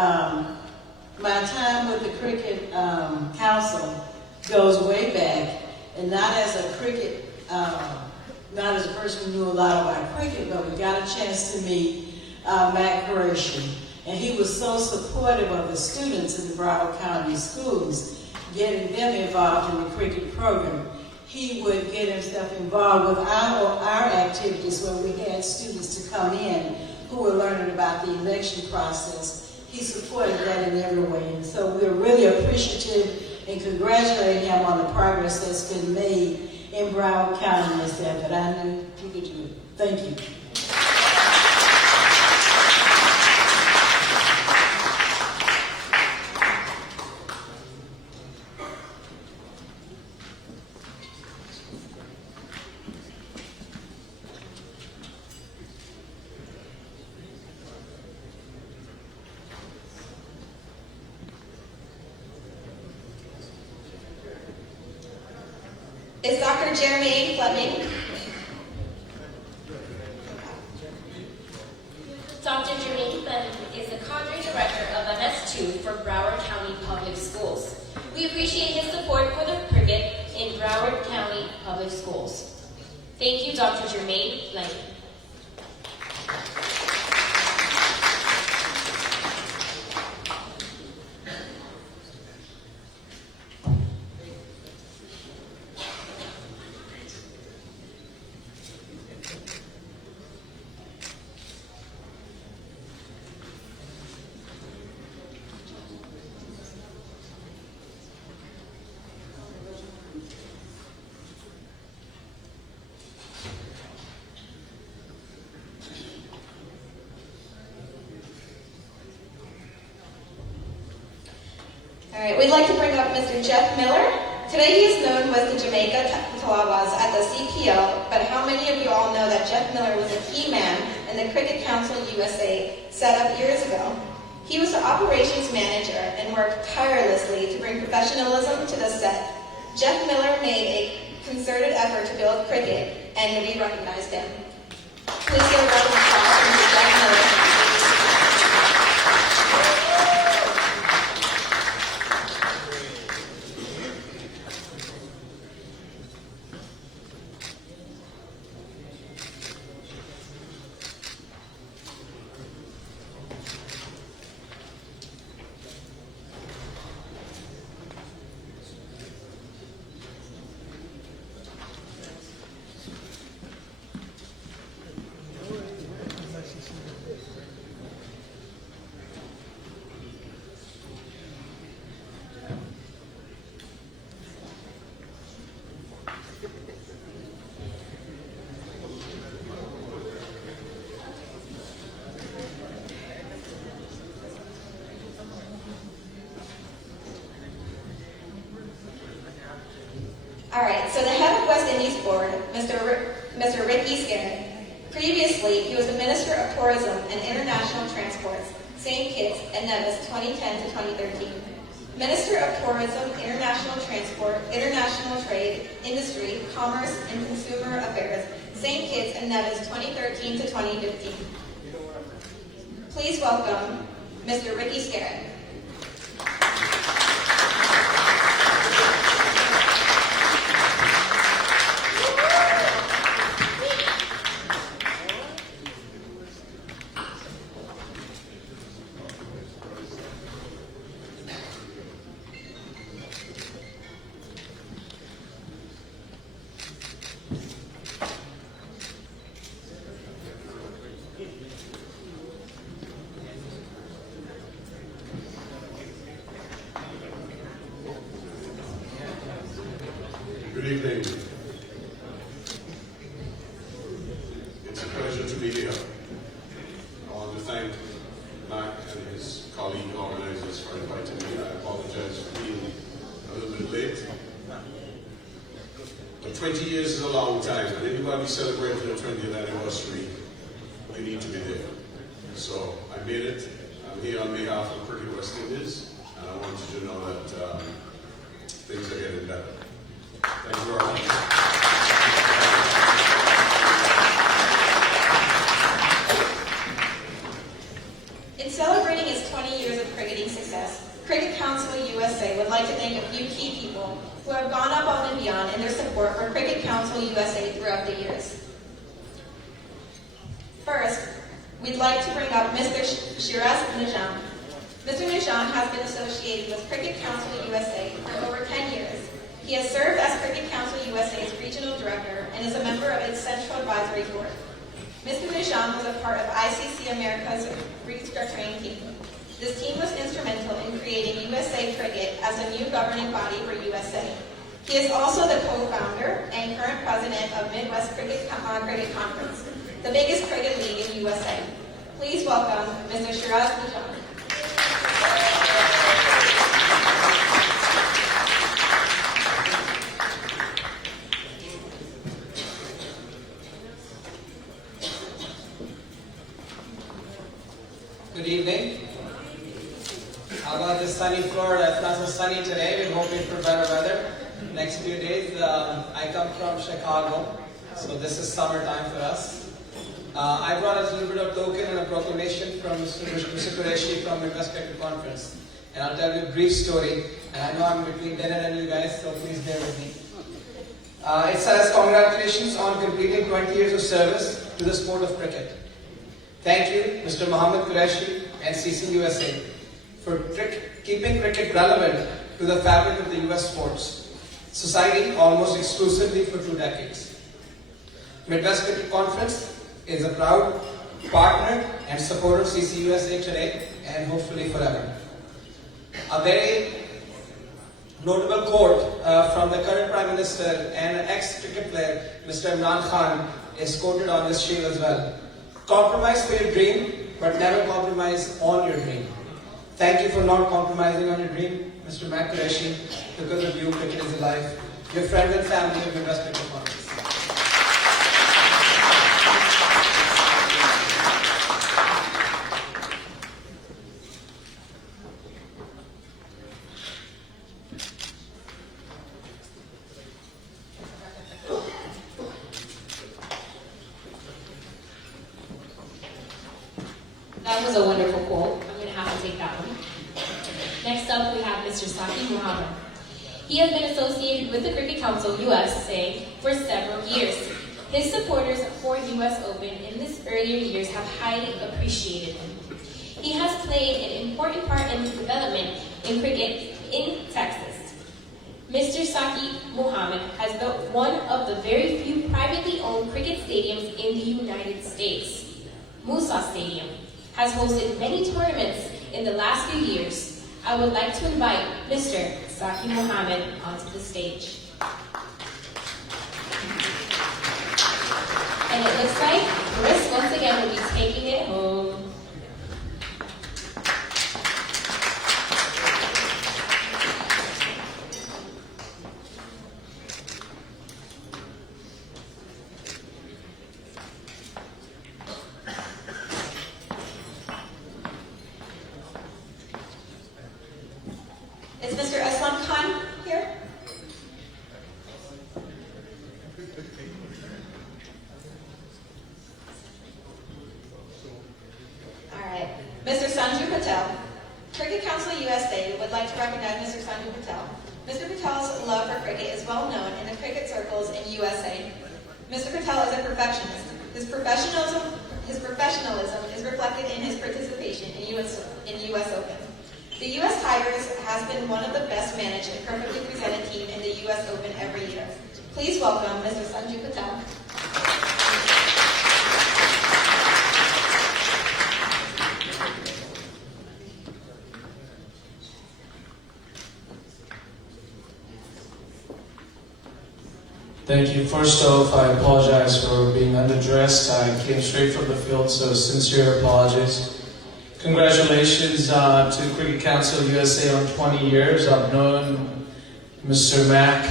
my time with the Cricket Council goes way back, and not as a cricket, not as a person who knew a lot about cricket, but we got a chance to meet Matt Qureshi. And he was so supportive of the students in the Broward County schools, getting them involved in the cricket program. He would get himself involved with our activities where we had students to come in who were learning about the election process. He supported that in every way. And so we're really appreciative and congratulate him on the progress that's been made in Broward County in this effort. I knew he could do it. Thank you. Is Dr. Jeremy Fleming? Dr. Jermaine Fleming is the Cadre Director of MS2 for Broward County Public Schools. We appreciate his support for the cricket in Broward County Public Schools. Thank you, Dr. Jermaine Fleming. All right, we'd like to bring up Mr. Jeff Miller. Today he is known as the Jamaica Talawas at the CPL, but how many of you all know that Jeff Miller was a key man in the Cricket Council USA set up years ago? He was the operations manager and worked tirelessly to bring professionalism to the set. Jeff Miller made a concerted effort to build cricket, and we recognized him. Please give a round of applause for Mr. Jeff Miller. All right, so the head of West Indies Board, Mr. Ricky Scarron. Previously, he was the Minister of Tourism and International Transports, St. Kitts and Nevis 2010 to 2013. Minister of Tourism, International Transport, International Trade, Industry, Commerce, and Consumer Affairs, St. Kitts and Nevis 2013 to 2015. Please welcome Mr. Ricky Scarrett. Good evening. It's a pleasure to be here. I want to thank Mac and his colleague organizers for inviting me. I apologize for being a little bit late. But 20 years is a long time, and anybody celebrating the 20th anniversary, you need to be there. So I made it. I'm here on behalf of Cricket West Indies, and I want you to know that things are getting better. Thank you very much. In celebrating its 20 years of cricketing success, Cricket Council USA would like to thank a few key people who have gone above and beyond in their support for Cricket Council USA throughout the years. First, we'd like to bring up Mr. Shiraz Nijam. Mr. Nijam has been associated with Cricket Council USA for over 10 years. He has served as Cricket Council USA's regional director and is a member of its central advisory board. Mr. Nijam was a part of ICC America's restructuring team. This team was instrumental in creating USA Cricket as a new governing body for USA. He is also the co-founder and current president of Midwest Cricket Conference, the biggest cricket league in USA. Please welcome Mr. Shiraz Nijam. Good evening. How about this sunny Florida? It's not so sunny today. We're hoping for better weather. Next few days, I come from Chicago, so this is summertime for us. I brought us a little bit of token and a proclamation from Mr. Qureshi from Midwest Cricket Conference. And I'll tell you a brief story. And I know I'm between dinner and you guys, so please bear with me. It says, congratulations on completing 20 years of service to the sport of cricket. Thank you, Mr. Mohammed Qureshi and CCUSA, for keeping cricket relevant to the fabric of the US sports society almost exclusively for 2 decades. Midwest Cricket Conference is a proud partner and supporter of CCUSA today and hopefully forever. A very notable quote from the current Prime Minister and ex-cricket player, Mr. Imran Khan, is quoted on this shield as well. Compromise for your dream, but never compromise on your dream. Thank you for not compromising on your dream, Mr. Mac Qureshi. Because of you, cricket is alive. Your friends and family of Midwest Cricket Conference. That was a wonderful quote. I'm going to have to take that one. Next up, we have Mr. Saki Muhammad. He has been associated with the Cricket Council USA for several years. His supporters for US Open in his earlier years have highly appreciated him. He has played an important part in his development in cricket in Texas. Mr. Saki Muhammad has built one of the very few privately owned cricket stadiums in the United States. Musa Stadium has hosted many tournaments in the last few years. I would like to invite Mr. Saki Muhammad onto the stage. And it looks like Chris once again will be taking it home. It's Mr. Sanju Patel. Cricket Council USA would like to recognize Mr. Sanju Patel. Mr. Patel's love for cricket is well known in the cricket circles in USA. Mr. Patel is a perfectionist. His professionalism is reflected in his participation in U.S. Open. The U.S. Tigers has been one of the best managed and perfectly presented team in the U.S. Open every year. Please welcome Mr. Sanju Patel. Thank you. First off, I apologize for being underdressed. I came straight from the field, so sincere apologies. Congratulations to Cricket Council USA on 20 years. I've known Mr. Mack,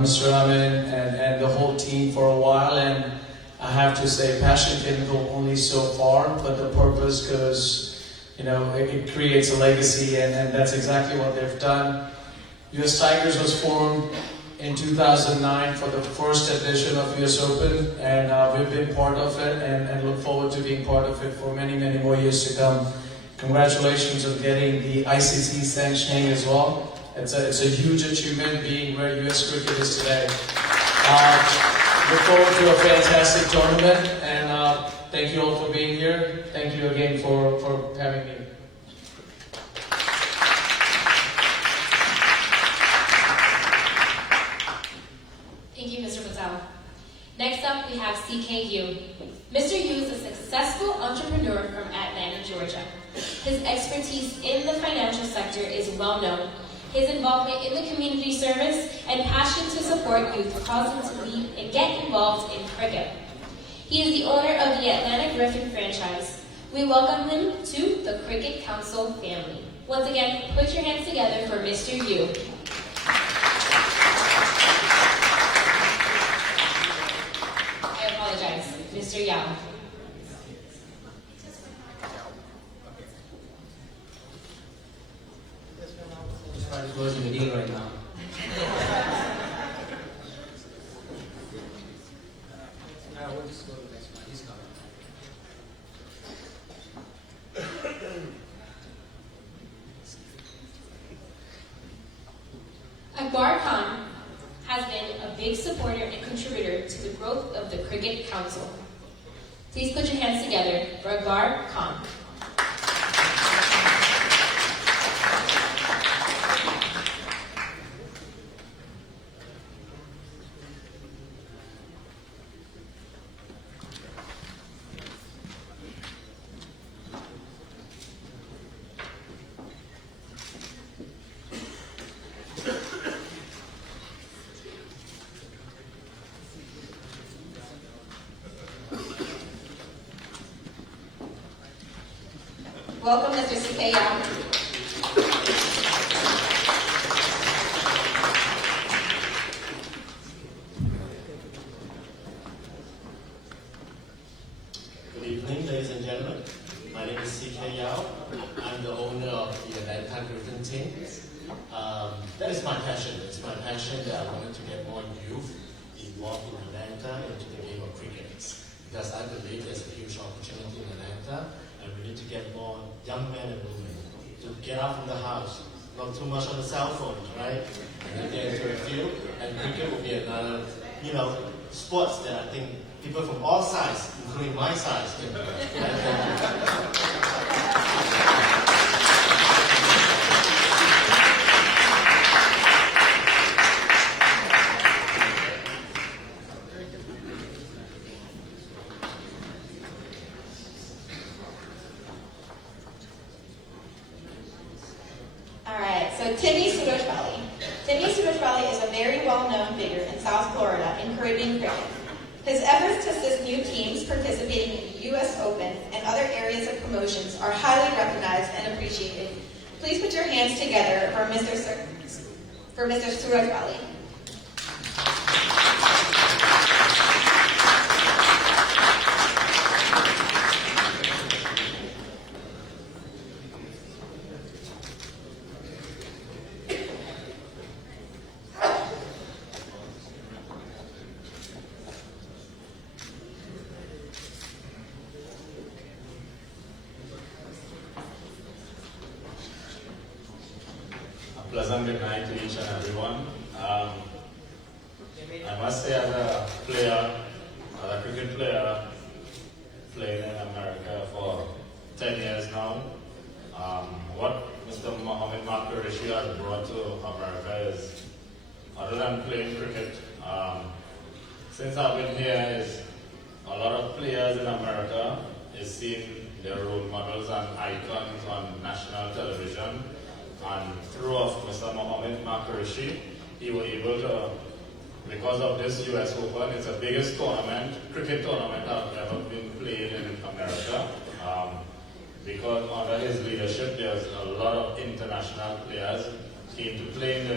Mr. Amin, and the whole team for a while, and I have to say passion can go only so far, but the purpose goes, it creates a legacy, and that's exactly what they've done. US Tigers was formed in 2009 for the first edition of US Open, and we've been part of it and look forward to being part of it for many, many more years to come. Congratulations on getting the ICC sanctioning as well. It's a huge achievement being where US cricket is today. Look forward to a fantastic tournament, and thank you all for being here. Thank you again for having me. Thank you, Mr. Patel. Next up, we have CKU. Mr. Yu is a successful entrepreneur from Atlanta, Georgia. His expertise in the financial sector is well known. His involvement in the community service and passion to support youth caused him to lead and get involved in cricket. He is the owner of the Atlanta Griffin franchise. We welcome him to the Cricket Council family. Once again, put your hands together for Mr. Yu. I apologize, Mr. Yao. Closing the deal right now. We'll just go to the next one. He's coming. Akbar Khan has been a big supporter and contributor to the growth of the Cricket Council. Please put your hands together for Akbar Khan. Welcome, Mr. C.K. Yao. Good evening, ladies and gentlemen. My name is C.K. Yao. I'm the owner of the Atlanta Griffin team. That is my passion. It's my passion that I wanted to get more youth involved in Atlanta into the game of cricket. Because I believe there's a huge opportunity in Atlanta, and we need to get more young men and women to get out from the house, not too much on the cell phone, right? And get into a field, and cricket will be another, sports that I think people from all sides, including my size, can do. Timmy Sudoshvili. Timmy Sudoshvili is a very well-known figure in South Florida in Caribbean cricket. His efforts to assist new teams participating in the U.S. Open and other areas of promotions are highly recognized and appreciated. Please put your hands together for Mr. Sudoshvili. pleasant good night to each and everyone. I must say, as a player, as a cricket player, playing in America for 10 years now, what Mr. Mohammed Qureshi has brought to America is, other than playing cricket, since I've been here, is a lot of players in America is seeing their role models and icons on national television, and through Mr. Mohammed Qureshi, he was able to, because of this US Open, it's the biggest tournament, cricket tournament that has ever been played in America. Because under his leadership, there's a lot of international players came to play in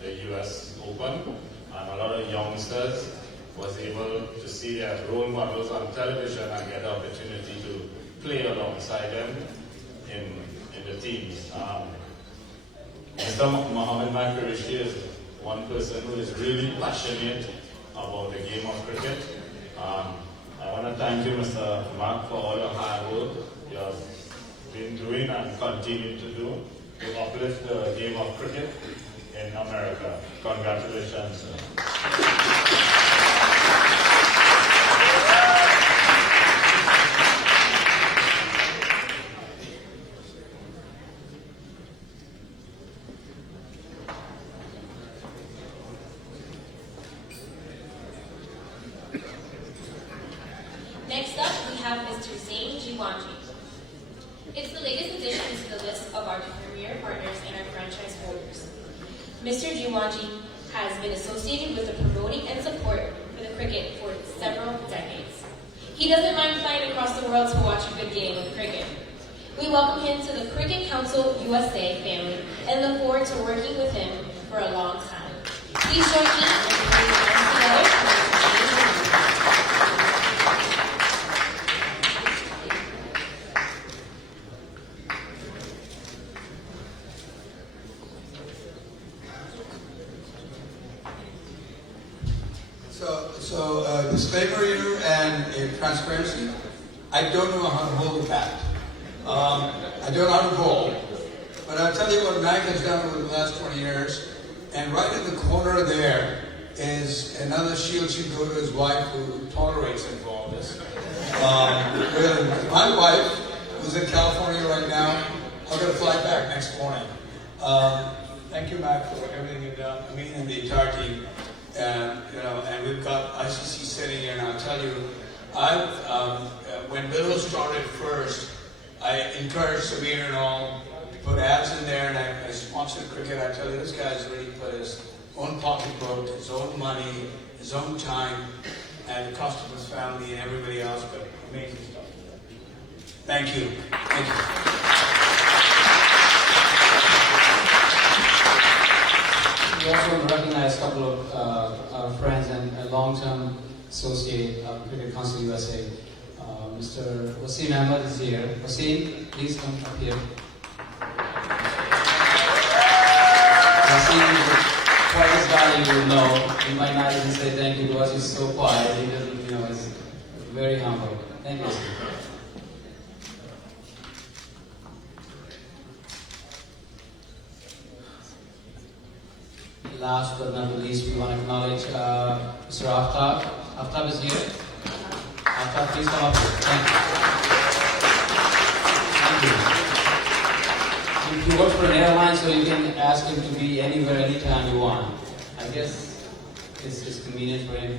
the US Open, and a lot of youngsters was able to see their role models on television and get the opportunity to play alongside them in the teams. Mr. Mohammed Qureshi is one person who is really passionate about the game of cricket. I want to thank you, Mr. Mark, for all your hard work you have been doing and continue to do to uplift the game of cricket in America. Congratulations, sir. Next up, we have Mr. Zain Jiwanji. It's the latest addition to the list of our premier partners and our franchise holders. Mr. Jiwanji has been associated with the promoting and support for the cricket for several decades. He doesn't mind flying across the world to watch a good game of cricket. We welcome him to the Cricket Council USA family and look forward to working with him for a long time. Please join me in putting your hands together for Mr. Zain Jiwanji. So disclaimer here and transparency, I don't know how to hold a bat. I don't know how to bowl, but I'll tell you what Mac has done over the last 20 years, and right in the corner there is another shield should go to his wife who tolerates him for all this. My wife, who's in California right now, I'm going to fly back next morning. Thank you, Mac, for everything you've done. I mean, and the entire team. And we've got ICC sitting here, and I'll tell you, when Bill started first, I encouraged Samir and all to put ads in there, and I sponsored cricket. I tell you, this guy's really put his own pocketbook, his own money, his own time, at the cost of his family and everybody else, but amazing stuff. Thank you. Thank you. We also want to recognize a couple of our friends and a long-term associate of Cricket Council USA. Mr. Wasim Ahmed is here. Wasim, please come up here. Wasim is the quietest guy you will know. He might not even say thank you to us. He's so quiet. He doesn't, he's very humble. Thank you, Wasim. Last but not least, we want to acknowledge Mr. Aftab. Aftab is here. Aftab, please come up here. Thank you. Thank you. You work for an airline, so you can ask him to be anywhere, anytime you want. I guess it's convenient for him.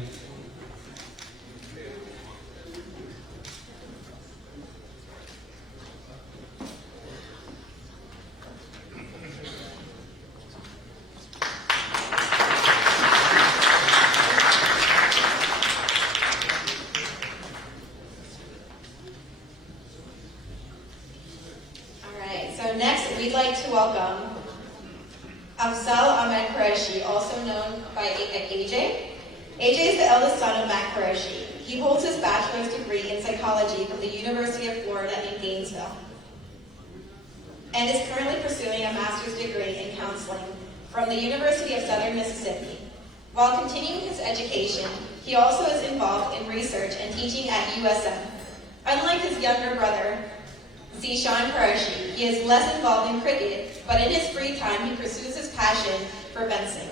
We'd like to welcome Afzal Ahmed Qureshi, also known by AJ. AJ is the eldest son of Matt Qureshi. He holds his bachelor's degree in psychology from the University of Florida in Gainesville and is currently pursuing a master's degree in counseling from the University of Southern Mississippi. While continuing his education, he also is involved in research and teaching at USM. Unlike his younger brother, Zishan Qureshi. He is less involved in cricket, but in his free time he pursues his passion for fencing.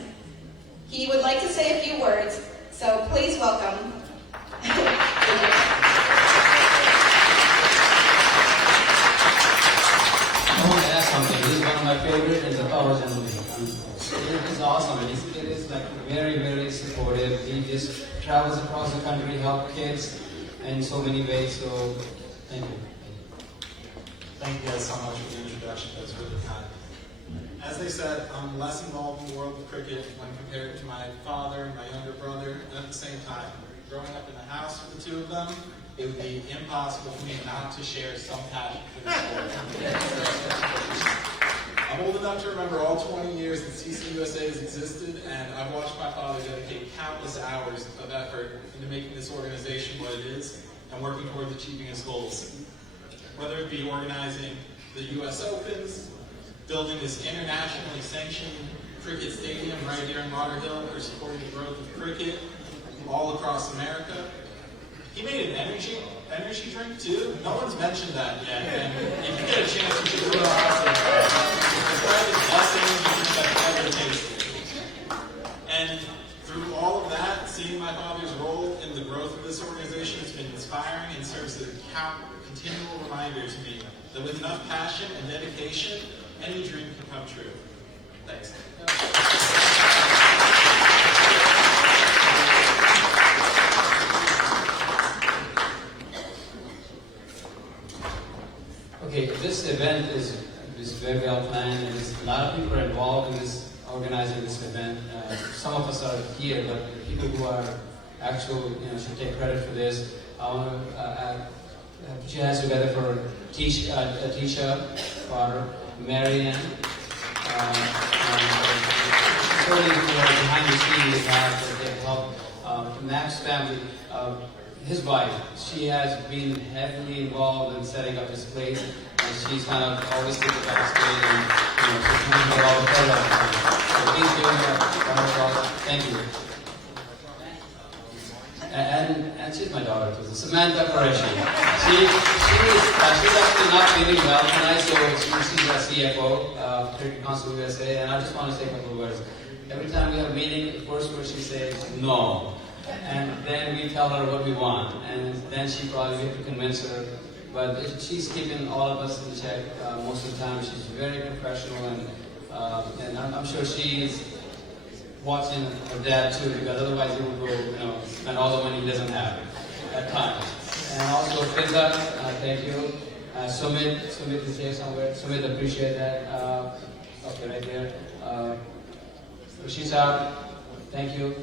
He would like to say a few words, so please welcome. I want to add something. This is one of my favorites, and the power gentleman. It is awesome. It is like very, very supportive. He just travels across the country, help kids in so many ways. So, thank you. Thank you guys so much for the introduction. That's really kind. As they said, I'm less involved in the world of cricket when compared to my father and my younger brother. And at the same time, growing up in the house with the two of them, it would be impossible for me not to share some passion for the sport. I'm old enough to remember all 20 years that CCUSA has existed, and I've watched my father dedicate countless hours of effort into making this organization what it is and working towards achieving his goals. Whether it be organizing the U.S. Opens, building this internationally sanctioned cricket stadium right here in Lauderhill, or supporting the growth of cricket all across America. He made an energy drink too. No one's mentioned that yet. And if you get a chance, you should realize that it's probably the best energy drink I've ever tasted. And through all of that, seeing my father's role in the growth of this organization has been inspiring and serves as a continual reminder to me that with enough passion and dedication, any dream can come true. Thanks. Okay, this event is very well planned, and a lot of people are involved in this, organizing this event. Some of us are here, but the people who are actual, should take credit for this. I want to put your hands together for Tisha, for Marianne, certainly behind the scenes they have helped Mac's family. His wife, she has been heavily involved in setting up his place, and she's kind of always taking the backstage and taking care of all the product. So please give her a round of applause. Thank you. And she's my daughter too, Samantha Qureshi. She's actually not feeling well tonight, so she's our CFO of Cricket Council USA, and I just want to say a couple of words. Every time we have a meeting, the first word she says, no. And then we tell her what we want, and then she probably have to convince her. But she's keeping all of us in check most of the time. She's very professional, and I'm sure she's watching her dad too, because otherwise he would go, spend all the money he doesn't have at times. And also Fiza, thank you. Sumit is here somewhere. Sumit, appreciate that. Okay, right there. Rashida, thank you.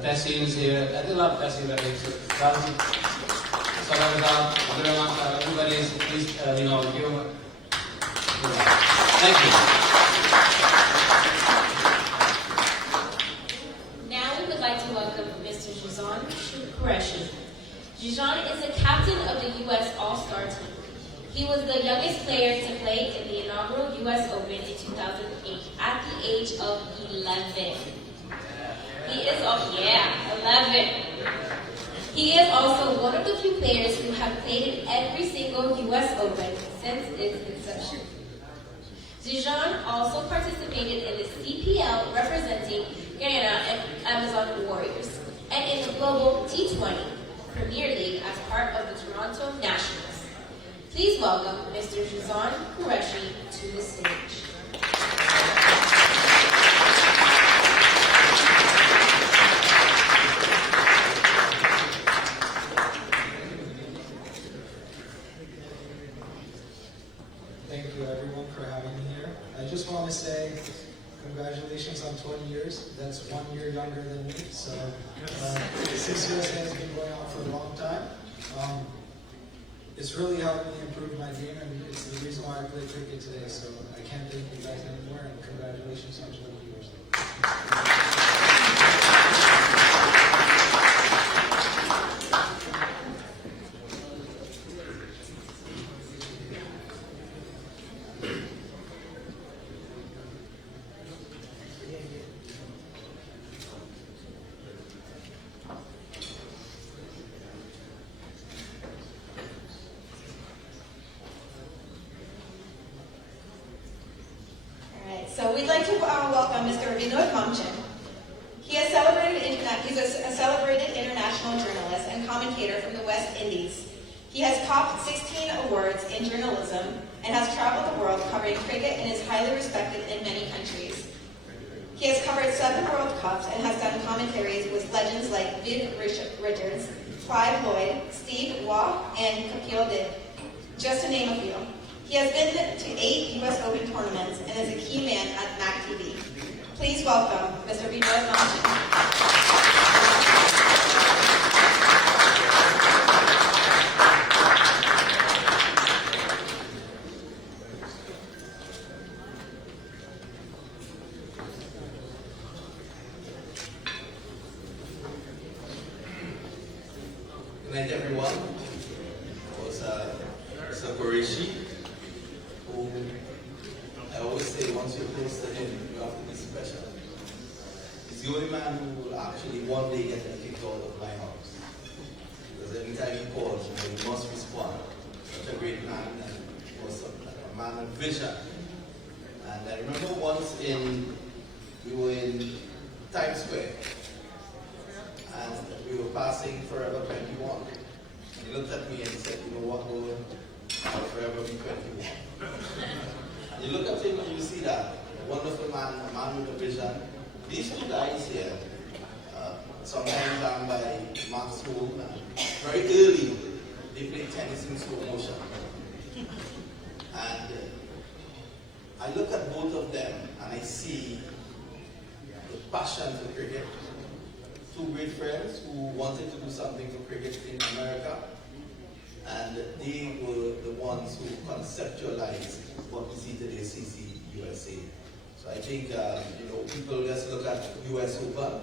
Tessie is here. I do love Tessie very much. Everybody is, please, give them. Thank you. Now we would like to welcome Mr. Zishan Qureshi. Zishan is the captain of the U.S. All-Star team. He was the youngest player to play in the inaugural U.S. Open in 2008 at the age of 11. He is 11. He is also one of the few players who have played in every single U.S. Open since its inception. Zishan also participated in the CPL representing Guyana and Amazon Warriors, and in the Global T20 Premier League as part of the Toronto Nationals. Please welcome Mr. Zishan Qureshi to the stage. Thank you everyone for having me here. I just want to say congratulations on 20 years. That's 1 year younger than me. So CCUSA has been going on for a long time. It's really helped me improve my game, and it's the reason why I play cricket today. So I can't thank you guys anymore, and congratulations on 20 years. we'd like to welcome Mr. Vinod Mamchan. He's a celebrated international journalist and commentator from the West Indies. He has topped 16 awards in journalism and has traveled the world covering cricket and is highly respected in many countries. He has covered 7 World Cups and has done commentaries with legends like Viv Richards, Clive Lloyd, Steve Waugh, and Kapil Dev, just to name a few. He has been to 8 U.S. Open tournaments and is a key man at MAC TV. Please welcome Mr. Vinod Mamchan. Good night, everyone. It was Mr. Qureshi, who I always say once you're close to him, you have to be special. He's the only man who will actually one day get me kicked out of my house. Because anytime he calls, you must respond. Such a great man, and was a man of vision. And I remember once we were in Times Square, and we were passing Forever 21. And he looked at me and he said, "You know what, Owen? I'll forever be 21. And you look at him and you see that, a wonderful man, a man with a vision. These 2 guys here, sometimes I'm by Mark's home, and very early, they play tennis in slow motion. And I look at both of them and I see the passion for cricket. 2 great friends who wanted to do something for cricket in America, and they were the ones who conceptualized what we see today, CCUSA. So I think, people just look at US Open,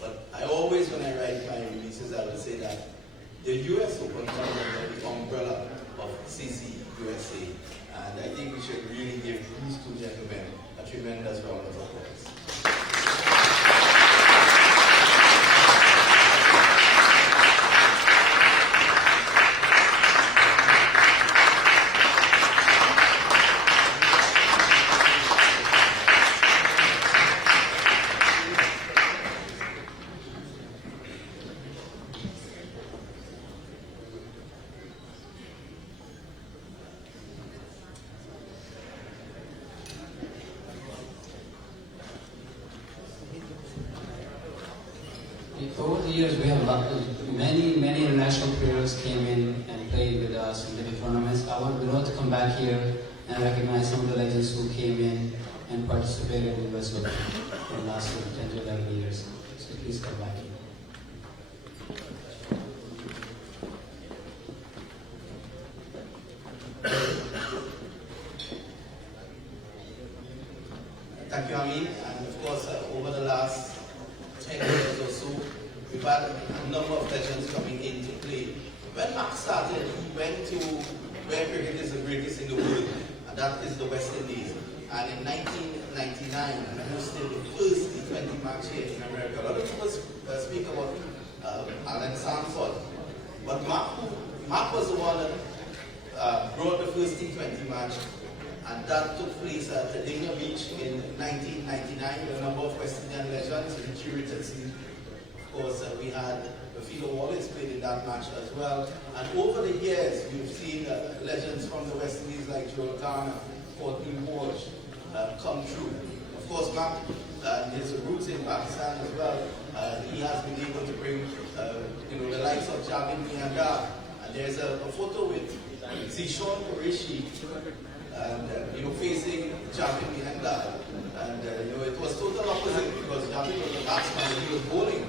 but I always, when I write my releases, I will say that the US Open comes under the umbrella of CCUSA, and I think we should really give these 2 gentlemen a tremendous round of applause. Over the years, we have many international players came in and played with us in different tournaments. I want Vinod to come back here and recognize some of the legends who came in and participated in US Open in the last 10 to 11 years. So please come back here. Thank you, Amin. And of course, over the last 10 years or so, we've had a number of legends coming into play. When Mark started, he went to where cricket is the greatest in the world, and that is the West Indies. And in 1999, he hosted the first T20 match here in America. A lot of people speak about Alan Sanford, but Mark was the one that brought the first T20 match, and that took place at Dania Beach in 1999 with a number of West Indian legends in Richardson. Of course, we had Philo Wallace played in that match as well. And over the years, we've seen legends from the West Indies like Joel Garner, Courtney Walsh come through. Of course, Mark and his roots in Pakistan as well, he has been able to bring the likes of Javed Miandar. And there's a photo with Zishan Qureshi and facing Javed Miandar. And it was total opposite because Javed was the batsman and he was bowling.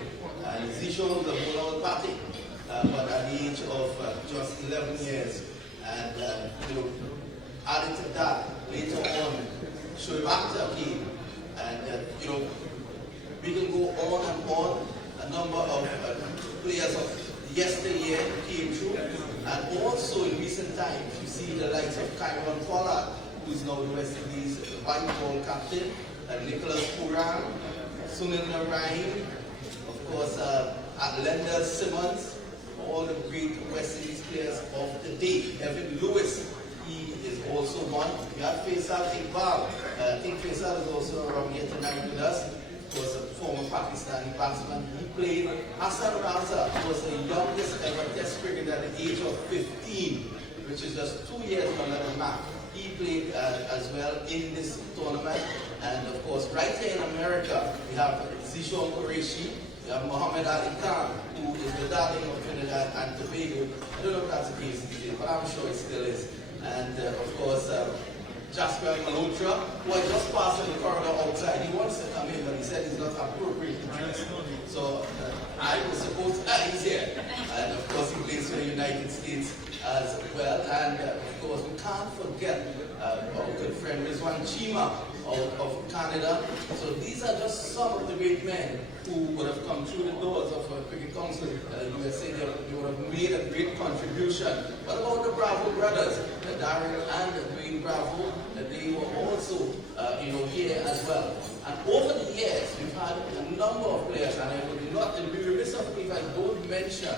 And Zishan was the bowler was batting. But at the age of just 11 years, and added to that, later on, Shoaib Akhtar came, and we can go on and on. A number of players of yesteryear came through, and also in recent times, you see the likes of Kyron Pollard, who is now the West Indies white ball captain, and Nicholas Pooran, Sunil Narain, of course, Atlanta Simmons, all the great West Indies players of the day. Evan Lewis, he is also won. We had Faisal Iqbal. I think Faisal is also around here tonight with us. He was a former Pakistani batsman. He played. Hassan Raza was the youngest ever Test cricketer at the age of 15, which is just 2 years younger than Mac. He played as well in this tournament. And of course, right here in America, we have Zishon Qureshi. We have Muhammad Ali Khan, who is the darling of Trinidad and Tobago. I don't know if that's the case these days, but I'm sure it still is. And of course, Jasper Malhotra, who I just passed in the corridor outside. He wants to come in, but he said he's not appropriately dressed. So I was supposed to, he's here. And of course, he plays for the United States as well. And of course, we can't forget our good friend Rizwan Chima of Canada. So these are just some of the great men who would have come through the doors of Cricket Council USA. They would have made a great contribution. What about the Bravo brothers, Darren and Dwayne Bravo? They were also here as well. And over the years, we've had a number of players, and I would be remiss of me if I don't mention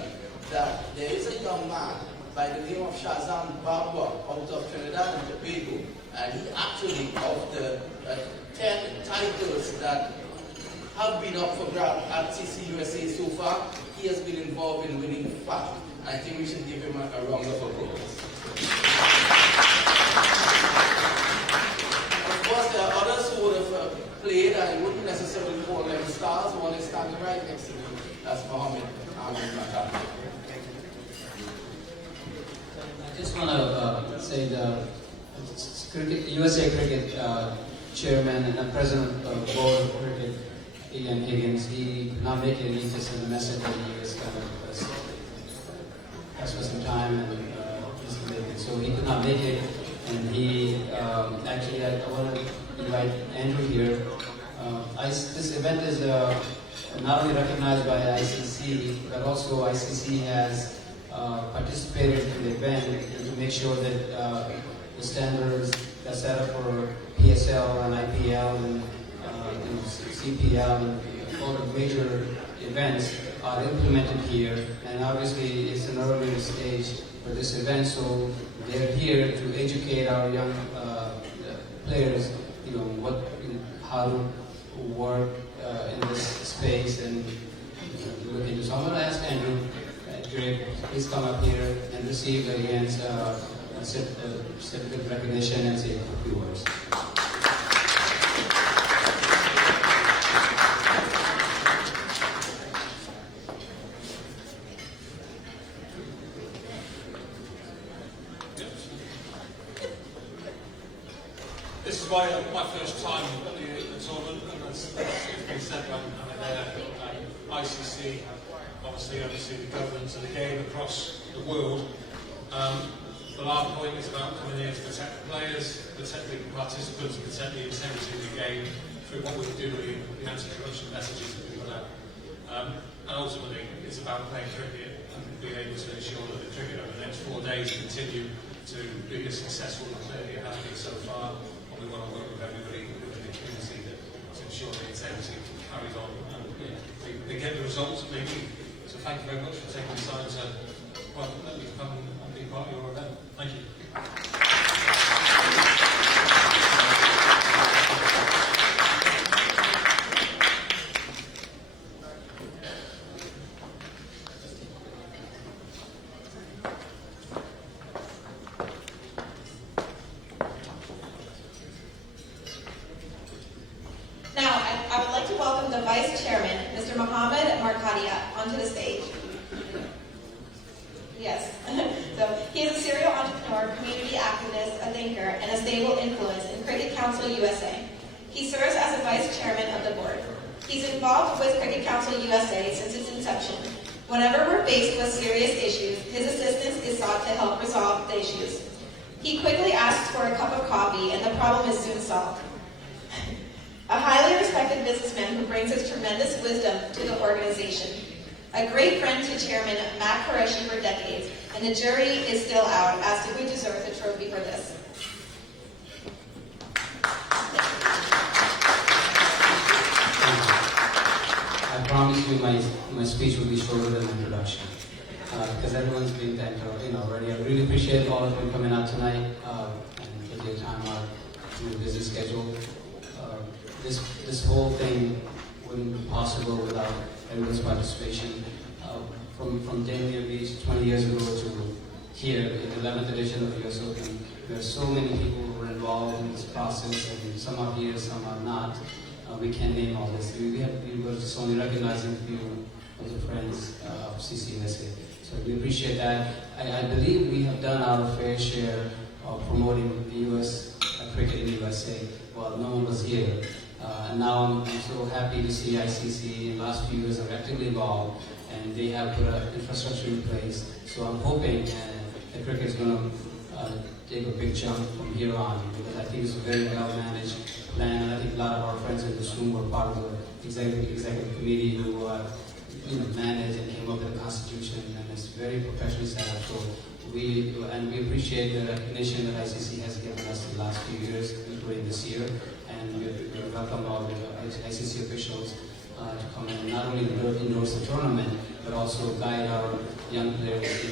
that there is a young man by the name of Shazam Babwa out of Trinidad and Tobago, and he actually, of the 10 titles that have been up for grabs at CCUSA so far, he has been involved in winning 5. I think we should give him a round of applause. Of course, there are others who would have played, I wouldn't necessarily call them stars. One is standing right next to me. That's Mohammed Matar. I just want to say the USA Cricket chairman and president of the board of cricket, Ian Higgins, he could not make it. He just sent a message that he was kind of asked for some time and so he could not make it. And he actually, I want to invite Andrew here. This event is not only recognized by ICC, but also ICC has participated in the event to make sure that the standards that set up for PSL and IPL and CPL and all the major events are implemented here. And obviously it's an earlier stage for this event, so they're here to educate our young players, how to work in this space and look into. So I'm going to ask Andrew, Greg, please come up here and receive the events, certificate recognition and say a few words. This is my first time at the tournament, and as it's been said by ICC, obviously oversee the governance of the game across the world. The last point is about coming here to protect the players, protect the participants, protect the integrity of the game through what we do with the anti-corruption messages that we put out. And ultimately, it's about playing cricket and being able to ensure that the cricket over the next 4 days continue to be as successful as clearly it has been so far. And we want to work with everybody within the community to ensure the integrity carries on and they get the results that they need. So thank you very much for taking the time to let me come and be part of your event. Thank you. Now, I would like to welcome the Vice Chairman, Mr. Mohammed Markadia, onto the stage. Yes. So he is a serial entrepreneur, community activist, a thinker, and a stable influence in Cricket Council USA. He serves as a Vice Chairman of the board. He's involved with Cricket Council USA since its inception. Whenever we're faced with serious issues, his assistance is sought to help resolve the issues. He quickly asks for a cup of coffee, and the problem is soon solved. A highly respected businessman who brings his tremendous wisdom to the organization. A great friend to Chairman Matt Qureshi for decades, and the jury is still out as to who deserves a trophy for this. I promise you my speech will be shorter than my introduction, because everyone's been thanked already. I really appreciate all of you coming out tonight, and through busy schedule. This whole thing wouldn't be possible without everyone's participation. From Dania Beach 20 years ago to here in the 11th edition of the US Open, there are so many people who were involved in this process, and some are here, some are not. We can't name all this. We were just only recognizing a few of the friends of CCUSA. So we appreciate that. I believe we have done our fair share of promoting the US cricket in the USA while no one was here. And now I'm so happy to see ICC in the last few years are actively involved, and they have put an infrastructure in place. So I'm hoping that cricket is going to take a big jump from here on, because I think it's a very well-managed plan, and I think a lot of our friends in this room were part of the executive committee who managed and came up with the constitution, and it's very professionally set up. So we appreciate the recognition that ICC has given us the last few years, including this year, and we welcome all the ICC officials to come in and not only endorse the tournament, but also guide our young players,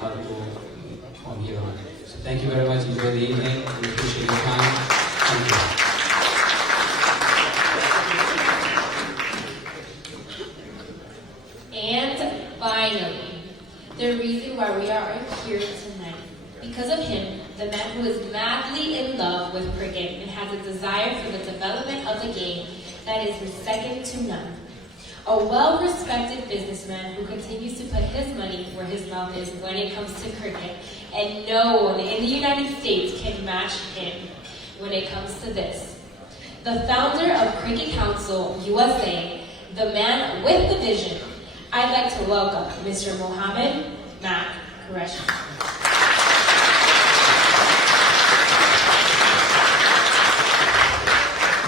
how to go from here on. So thank you very much. Enjoy the evening. We appreciate your time. Thank you. And finally, the reason why we are here tonight, because of him, the man who is madly in love with cricket and has a desire for the development of the game that is second to none. A well-respected businessman who continues to put his money where his mouth is when it comes to cricket, and no one in the United States can match him when it comes to this. The founder of Cricket Council USA, the man with the vision, I'd like to welcome Mr. Mohammed Mac Qureshi.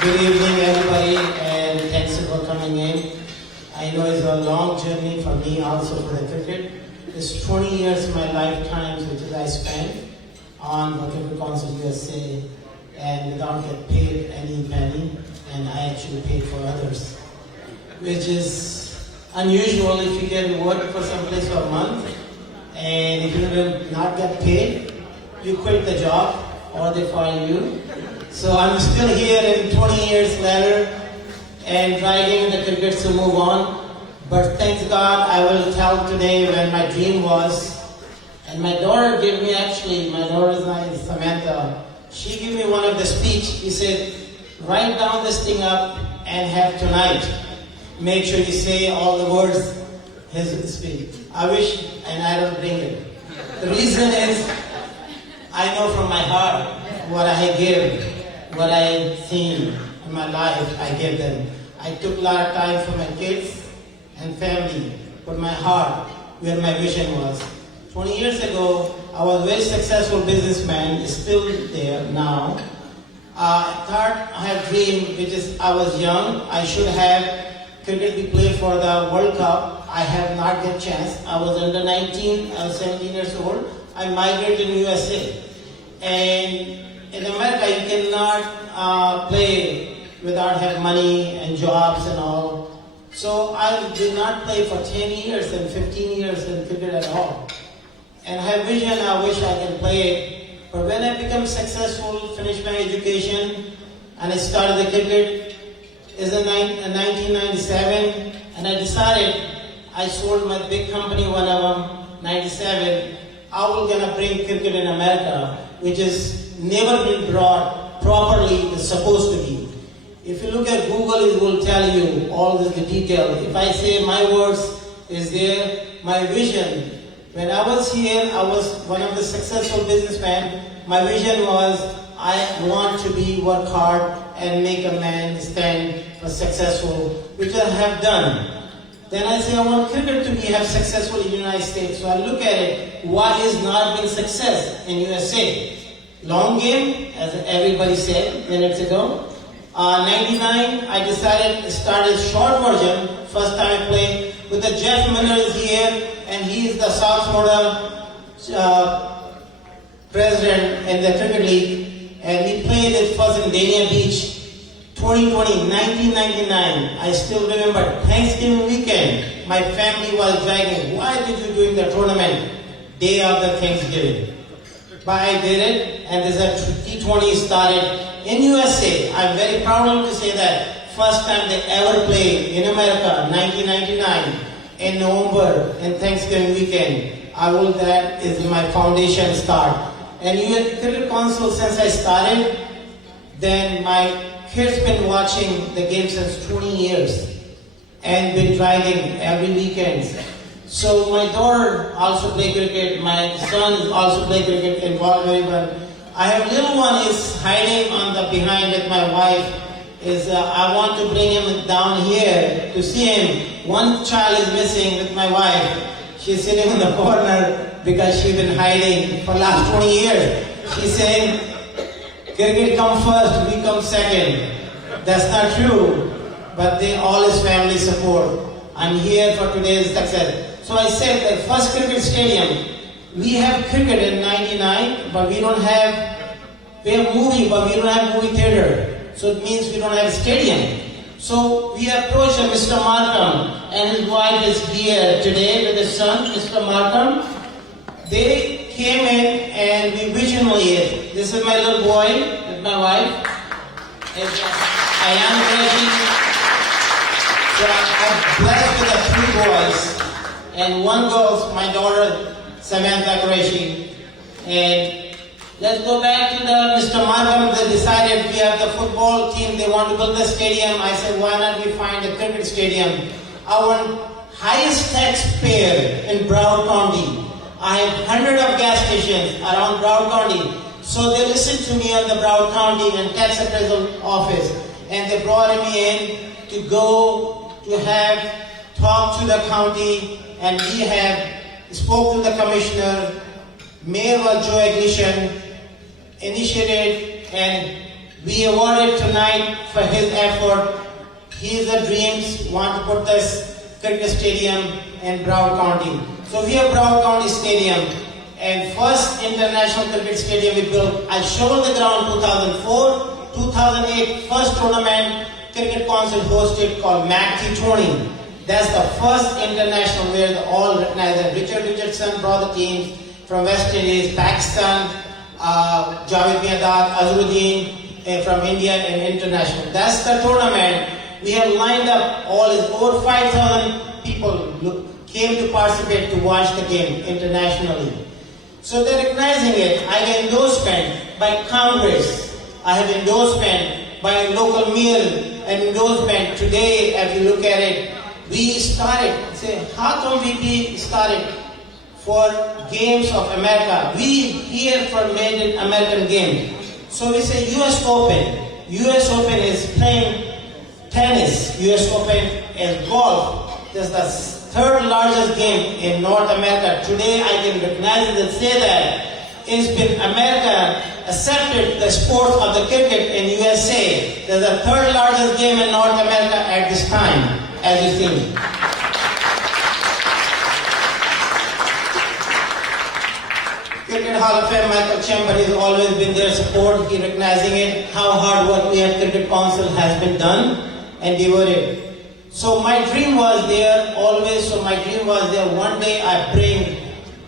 Good evening, everybody, and thanks for coming in. I know it's a long journey for me, also for the cricket. It's 20 years of my lifetime which I spent on the Cricket Council USA, and without getting paid any penny, and I actually paid for others, which is unusual if you get work for some place for a month, and if you will not get paid, you quit the job or they fire you. So I'm still here in 20 years later and trying the cricket to move on. But thanks God, I will tell today when my dream was. And my daughter gave me, my daughter's name is Samantha. She gave me one of the speech. She said, write down this thing up and have tonight. Make sure you say all the words his speech. I wish, and I don't bring it. The reason is, I know from my heart what I give, what I seen in my life, I give them. I took a lot of time for my kids and family, but my heart, where my vision was. 20 years ago, I was a very successful businessman, still there now. I thought I had a dream, which is I was young, I should have cricket be played for the World Cup. I have not get chance. I was under 19, I was 17 years old. I migrated to USA. And in America, you cannot play without having money and jobs and all. So I did not play for 10 years and 15 years in cricket at all. And I have vision, I wish I can play it. But when I become successful, finished my education, and I started the cricket, is in 1997, and I decided, I sold my big company when I was 97, I was gonna bring cricket in America, which is never been brought properly, it's supposed to be. If you look at Google, it will tell you all the detail. If I say my words is there, my vision. When I was here, I was one of the successful businessmen. My vision was, I want to be work hard and make a man stand for successful, which I have done. Then I say, I want cricket to have successful in the United States. So I look at it, why is not been success in USA? Long game, as everybody said minutes ago. 99, I decided to start a short version. First time I played with the Jeff Miller is here, and he is the South Florida president in the cricket league, and he played it first in Dania Beach, 2020, 1999. I still remember Thanksgiving weekend. My family was dragging. Why did you doing the tournament day after Thanksgiving? but I did it, and there's a T20 started in USA. I'm very proud to say that first time they ever played in America, 1999, in November, and Thanksgiving weekend. That is my foundation start. And US Cricket Council, since I started, then my kids been watching the game since 20 years and been driving every weekend. So my daughter also play cricket, my son is also play cricket, involved very well. I have little one is hiding on the behind with my wife. I want to bring him down here to see him. One child is missing with my wife. She's sitting in the corner because she's been hiding for last 20 years. She's saying, cricket come first, we come second. That's not true, but they all is family support. I'm here for today's success. So I said that first cricket stadium, we have cricket in 99, but we have movie, but we don't have movie theater. So it means we don't have a stadium. So we approached Mr. Markham, and his wife is here today with his son, Mr. Markham. They came in and we visionally it. This is my little boy with my wife. I am Qureshi. So I'm blessed with 3 boys. And one girl, my daughter, Samantha Qureshi. And let's go back to Mr. Markham. They decided we have the football team. They want to build the stadium. I said, why not we find a cricket stadium? Our highest taxpayer in Broward County. I have 100 of gas stations around Broward County. So they listened to me on the Broward County and tax appraisal office. And they brought me in to go to have talk to the county. And we have spoke to the commissioner. Mayor was Joe Ignition, initiated, and we awarded tonight for his effort. His dreams want to put this cricket stadium in Broward County. So we have Broward County Stadium, and first international cricket stadium we built. I showed the ground 2004, 2008, first tournament Cricket Council hosted called MAC T20. That's the first international where they all recognized. Richard Richardson brought the teams from West Indies, Pakistan, Javed Miandad, Azharuddin from India and international. That's the tournament. We have lined up over 5,000 people came to participate to watch the game internationally. So they're recognizing it. I have endorsement by Congress. I have endorsement by local mayor and endorsement. Today, if you look at it, we started, say, how come we started for games of America? We here for made in American game. So we say US Open. US Open is playing tennis. US Open is golf. That's the 3rd largest game in North America. Today I can recognize it and say that it's been America accepted the sport of the cricket in USA. That's the 3rd largest game in North America at this time, as you see. Cricket Hall of Fame, Michael Chamber has always been their support. He recognizing it, how hard work we have Cricket Council has been done and devoted. So my dream was there always. So my dream was there. One day I bring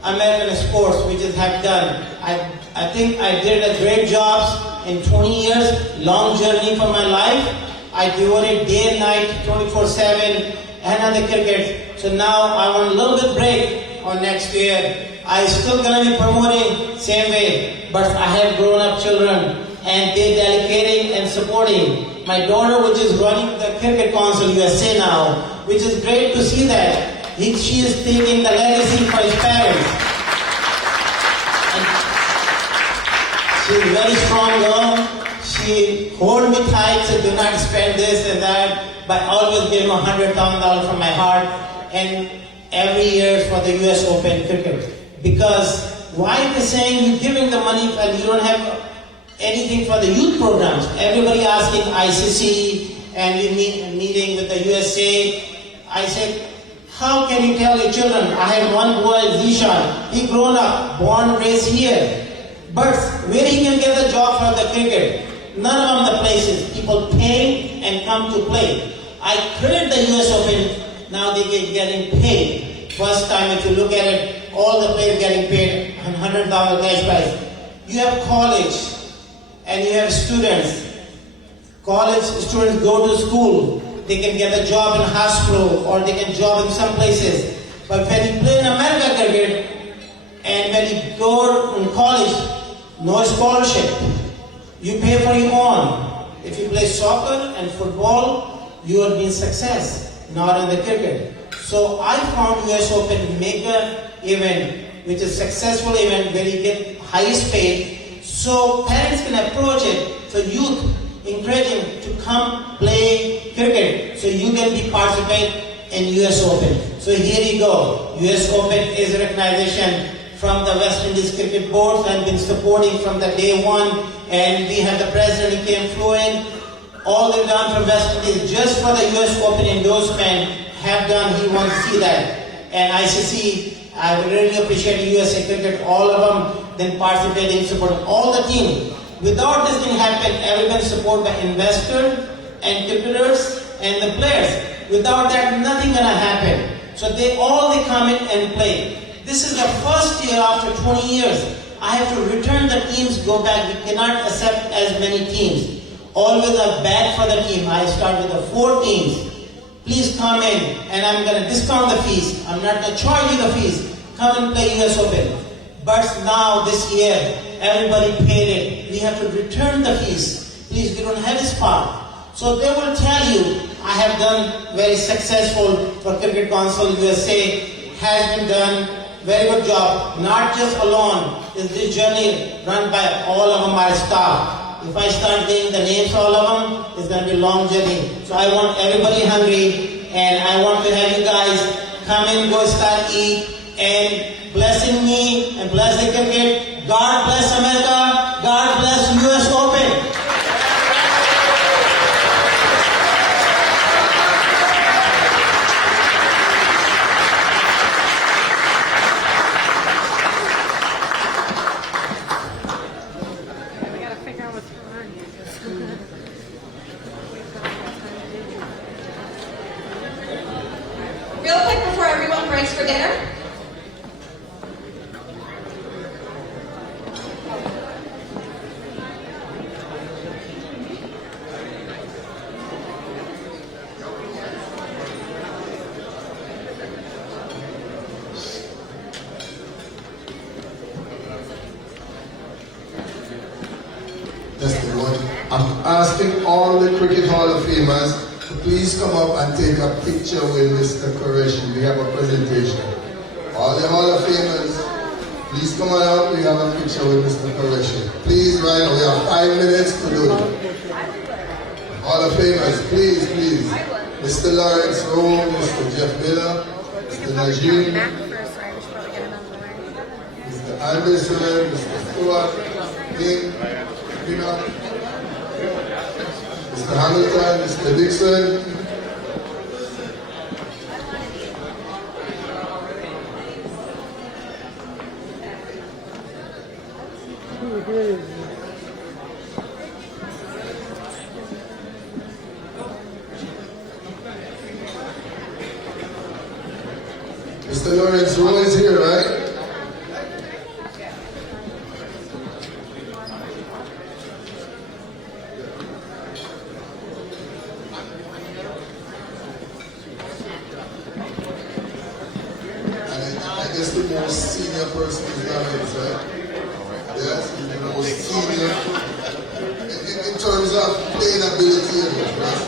American sports, which is have done. I think I did a great job in 20 years, long journey for my life. I devoted day and night, 24/7, another cricket. So now I want a little bit break on next year. I still gonna be promoting same way, but I have grown up children and they dedicating and supporting. My daughter, which is running the Cricket Council USA now, which is great to see that. She is taking the legacy for his parents. And she's a very strong girl. She hold me tight, said do not spend this and that, but I always give him $100,000 from my heart, and every year for the US Open cricket. Because why are they saying you're giving the money and you don't have anything for the youth programs? Everybody asking ICC and we meeting with the USA. I said, how can you tell your children? I have one boy, Zishan. He grown up, born and raised here. But where he can get the job for the cricket? None of the places. People pay and come to play. I credit the US Open. Now they get getting paid. First time if you look at it, all the players getting paid $100 cash prize. You have college and you have students. College students go to school. They can get a job in hospital or they can job in some places. But when you play in America cricket and when you go in college, no scholarship. You pay for your own. If you play soccer and football, you will be a success, not in the cricket. So I found US Open mega event, which is a successful event where you get highest paid. So parents can approach it. So youth, encouraging to come play cricket. So you can be participate in US Open. So here you go. US Open is a recognition from the West Indies Cricket Board and been supporting from the day one. And we have the president who came fluent. All the done from West Indies just for the US Open endorsement have done. He wants to see that. And ICC, I would really appreciate USA Cricket, all of them, then participating, supporting all the team. Without this thing happen, everybody supported by investors and cricketers and the players. Without that, nothing gonna happen. So they come in and play. This is the first year after 20 years. I have to return the teams, go back. We cannot accept as many teams. Always a bag for the team. I start with the 4 teams. Please come in and I'm gonna discount the fees. I'm not gonna charge you the fees. Come and play US Open. But now this year, everybody paid it. We have to return the fees. Please, we don't have a spot. So they will tell you, I have done very successful for Cricket Council USA, has been done very good job. Not just alone, is this journey run by all of my staff. If I start getting the names of all of them, it's going to be a long journey. So I want everybody hungry and I want to have you guys come in, go start eat and blessing me and bless the cricket. God bless America. God bless US Open. Real quick before everyone breaks for dinner. That's the one. I'm asking all the Cricket Hall of Famers to please come up and take a picture with Mr. Qureshi. We have a presentation. All the Hall of Famers, please come on up. We have a picture with Mr. Qureshi. Please, right now, we have 5 minutes to do it. Hall of Famers, please, please. Mr. Lawrence Rome, Mr. Jeff Miller, Mr. Najim, Mr. Anderson, Mr. Stewart, King, Mr. Hamilton, Mr. Dixon. Mr. Lawrence Rowe is here, right? I guess the most senior person is Lawrence, right? Yes, he's the most senior in terms of playing ability, right?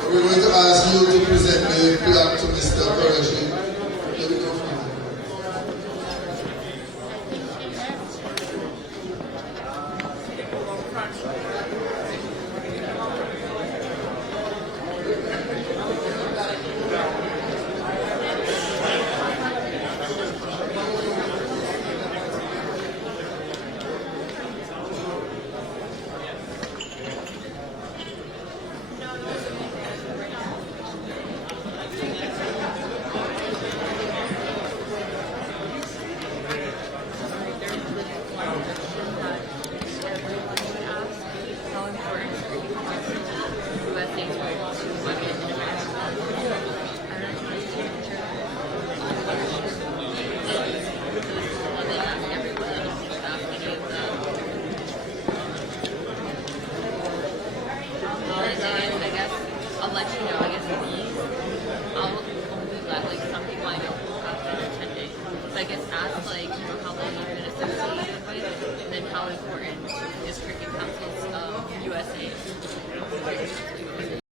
So we're going to ask you to present the plaque to Mr. Qureshi. Thank you.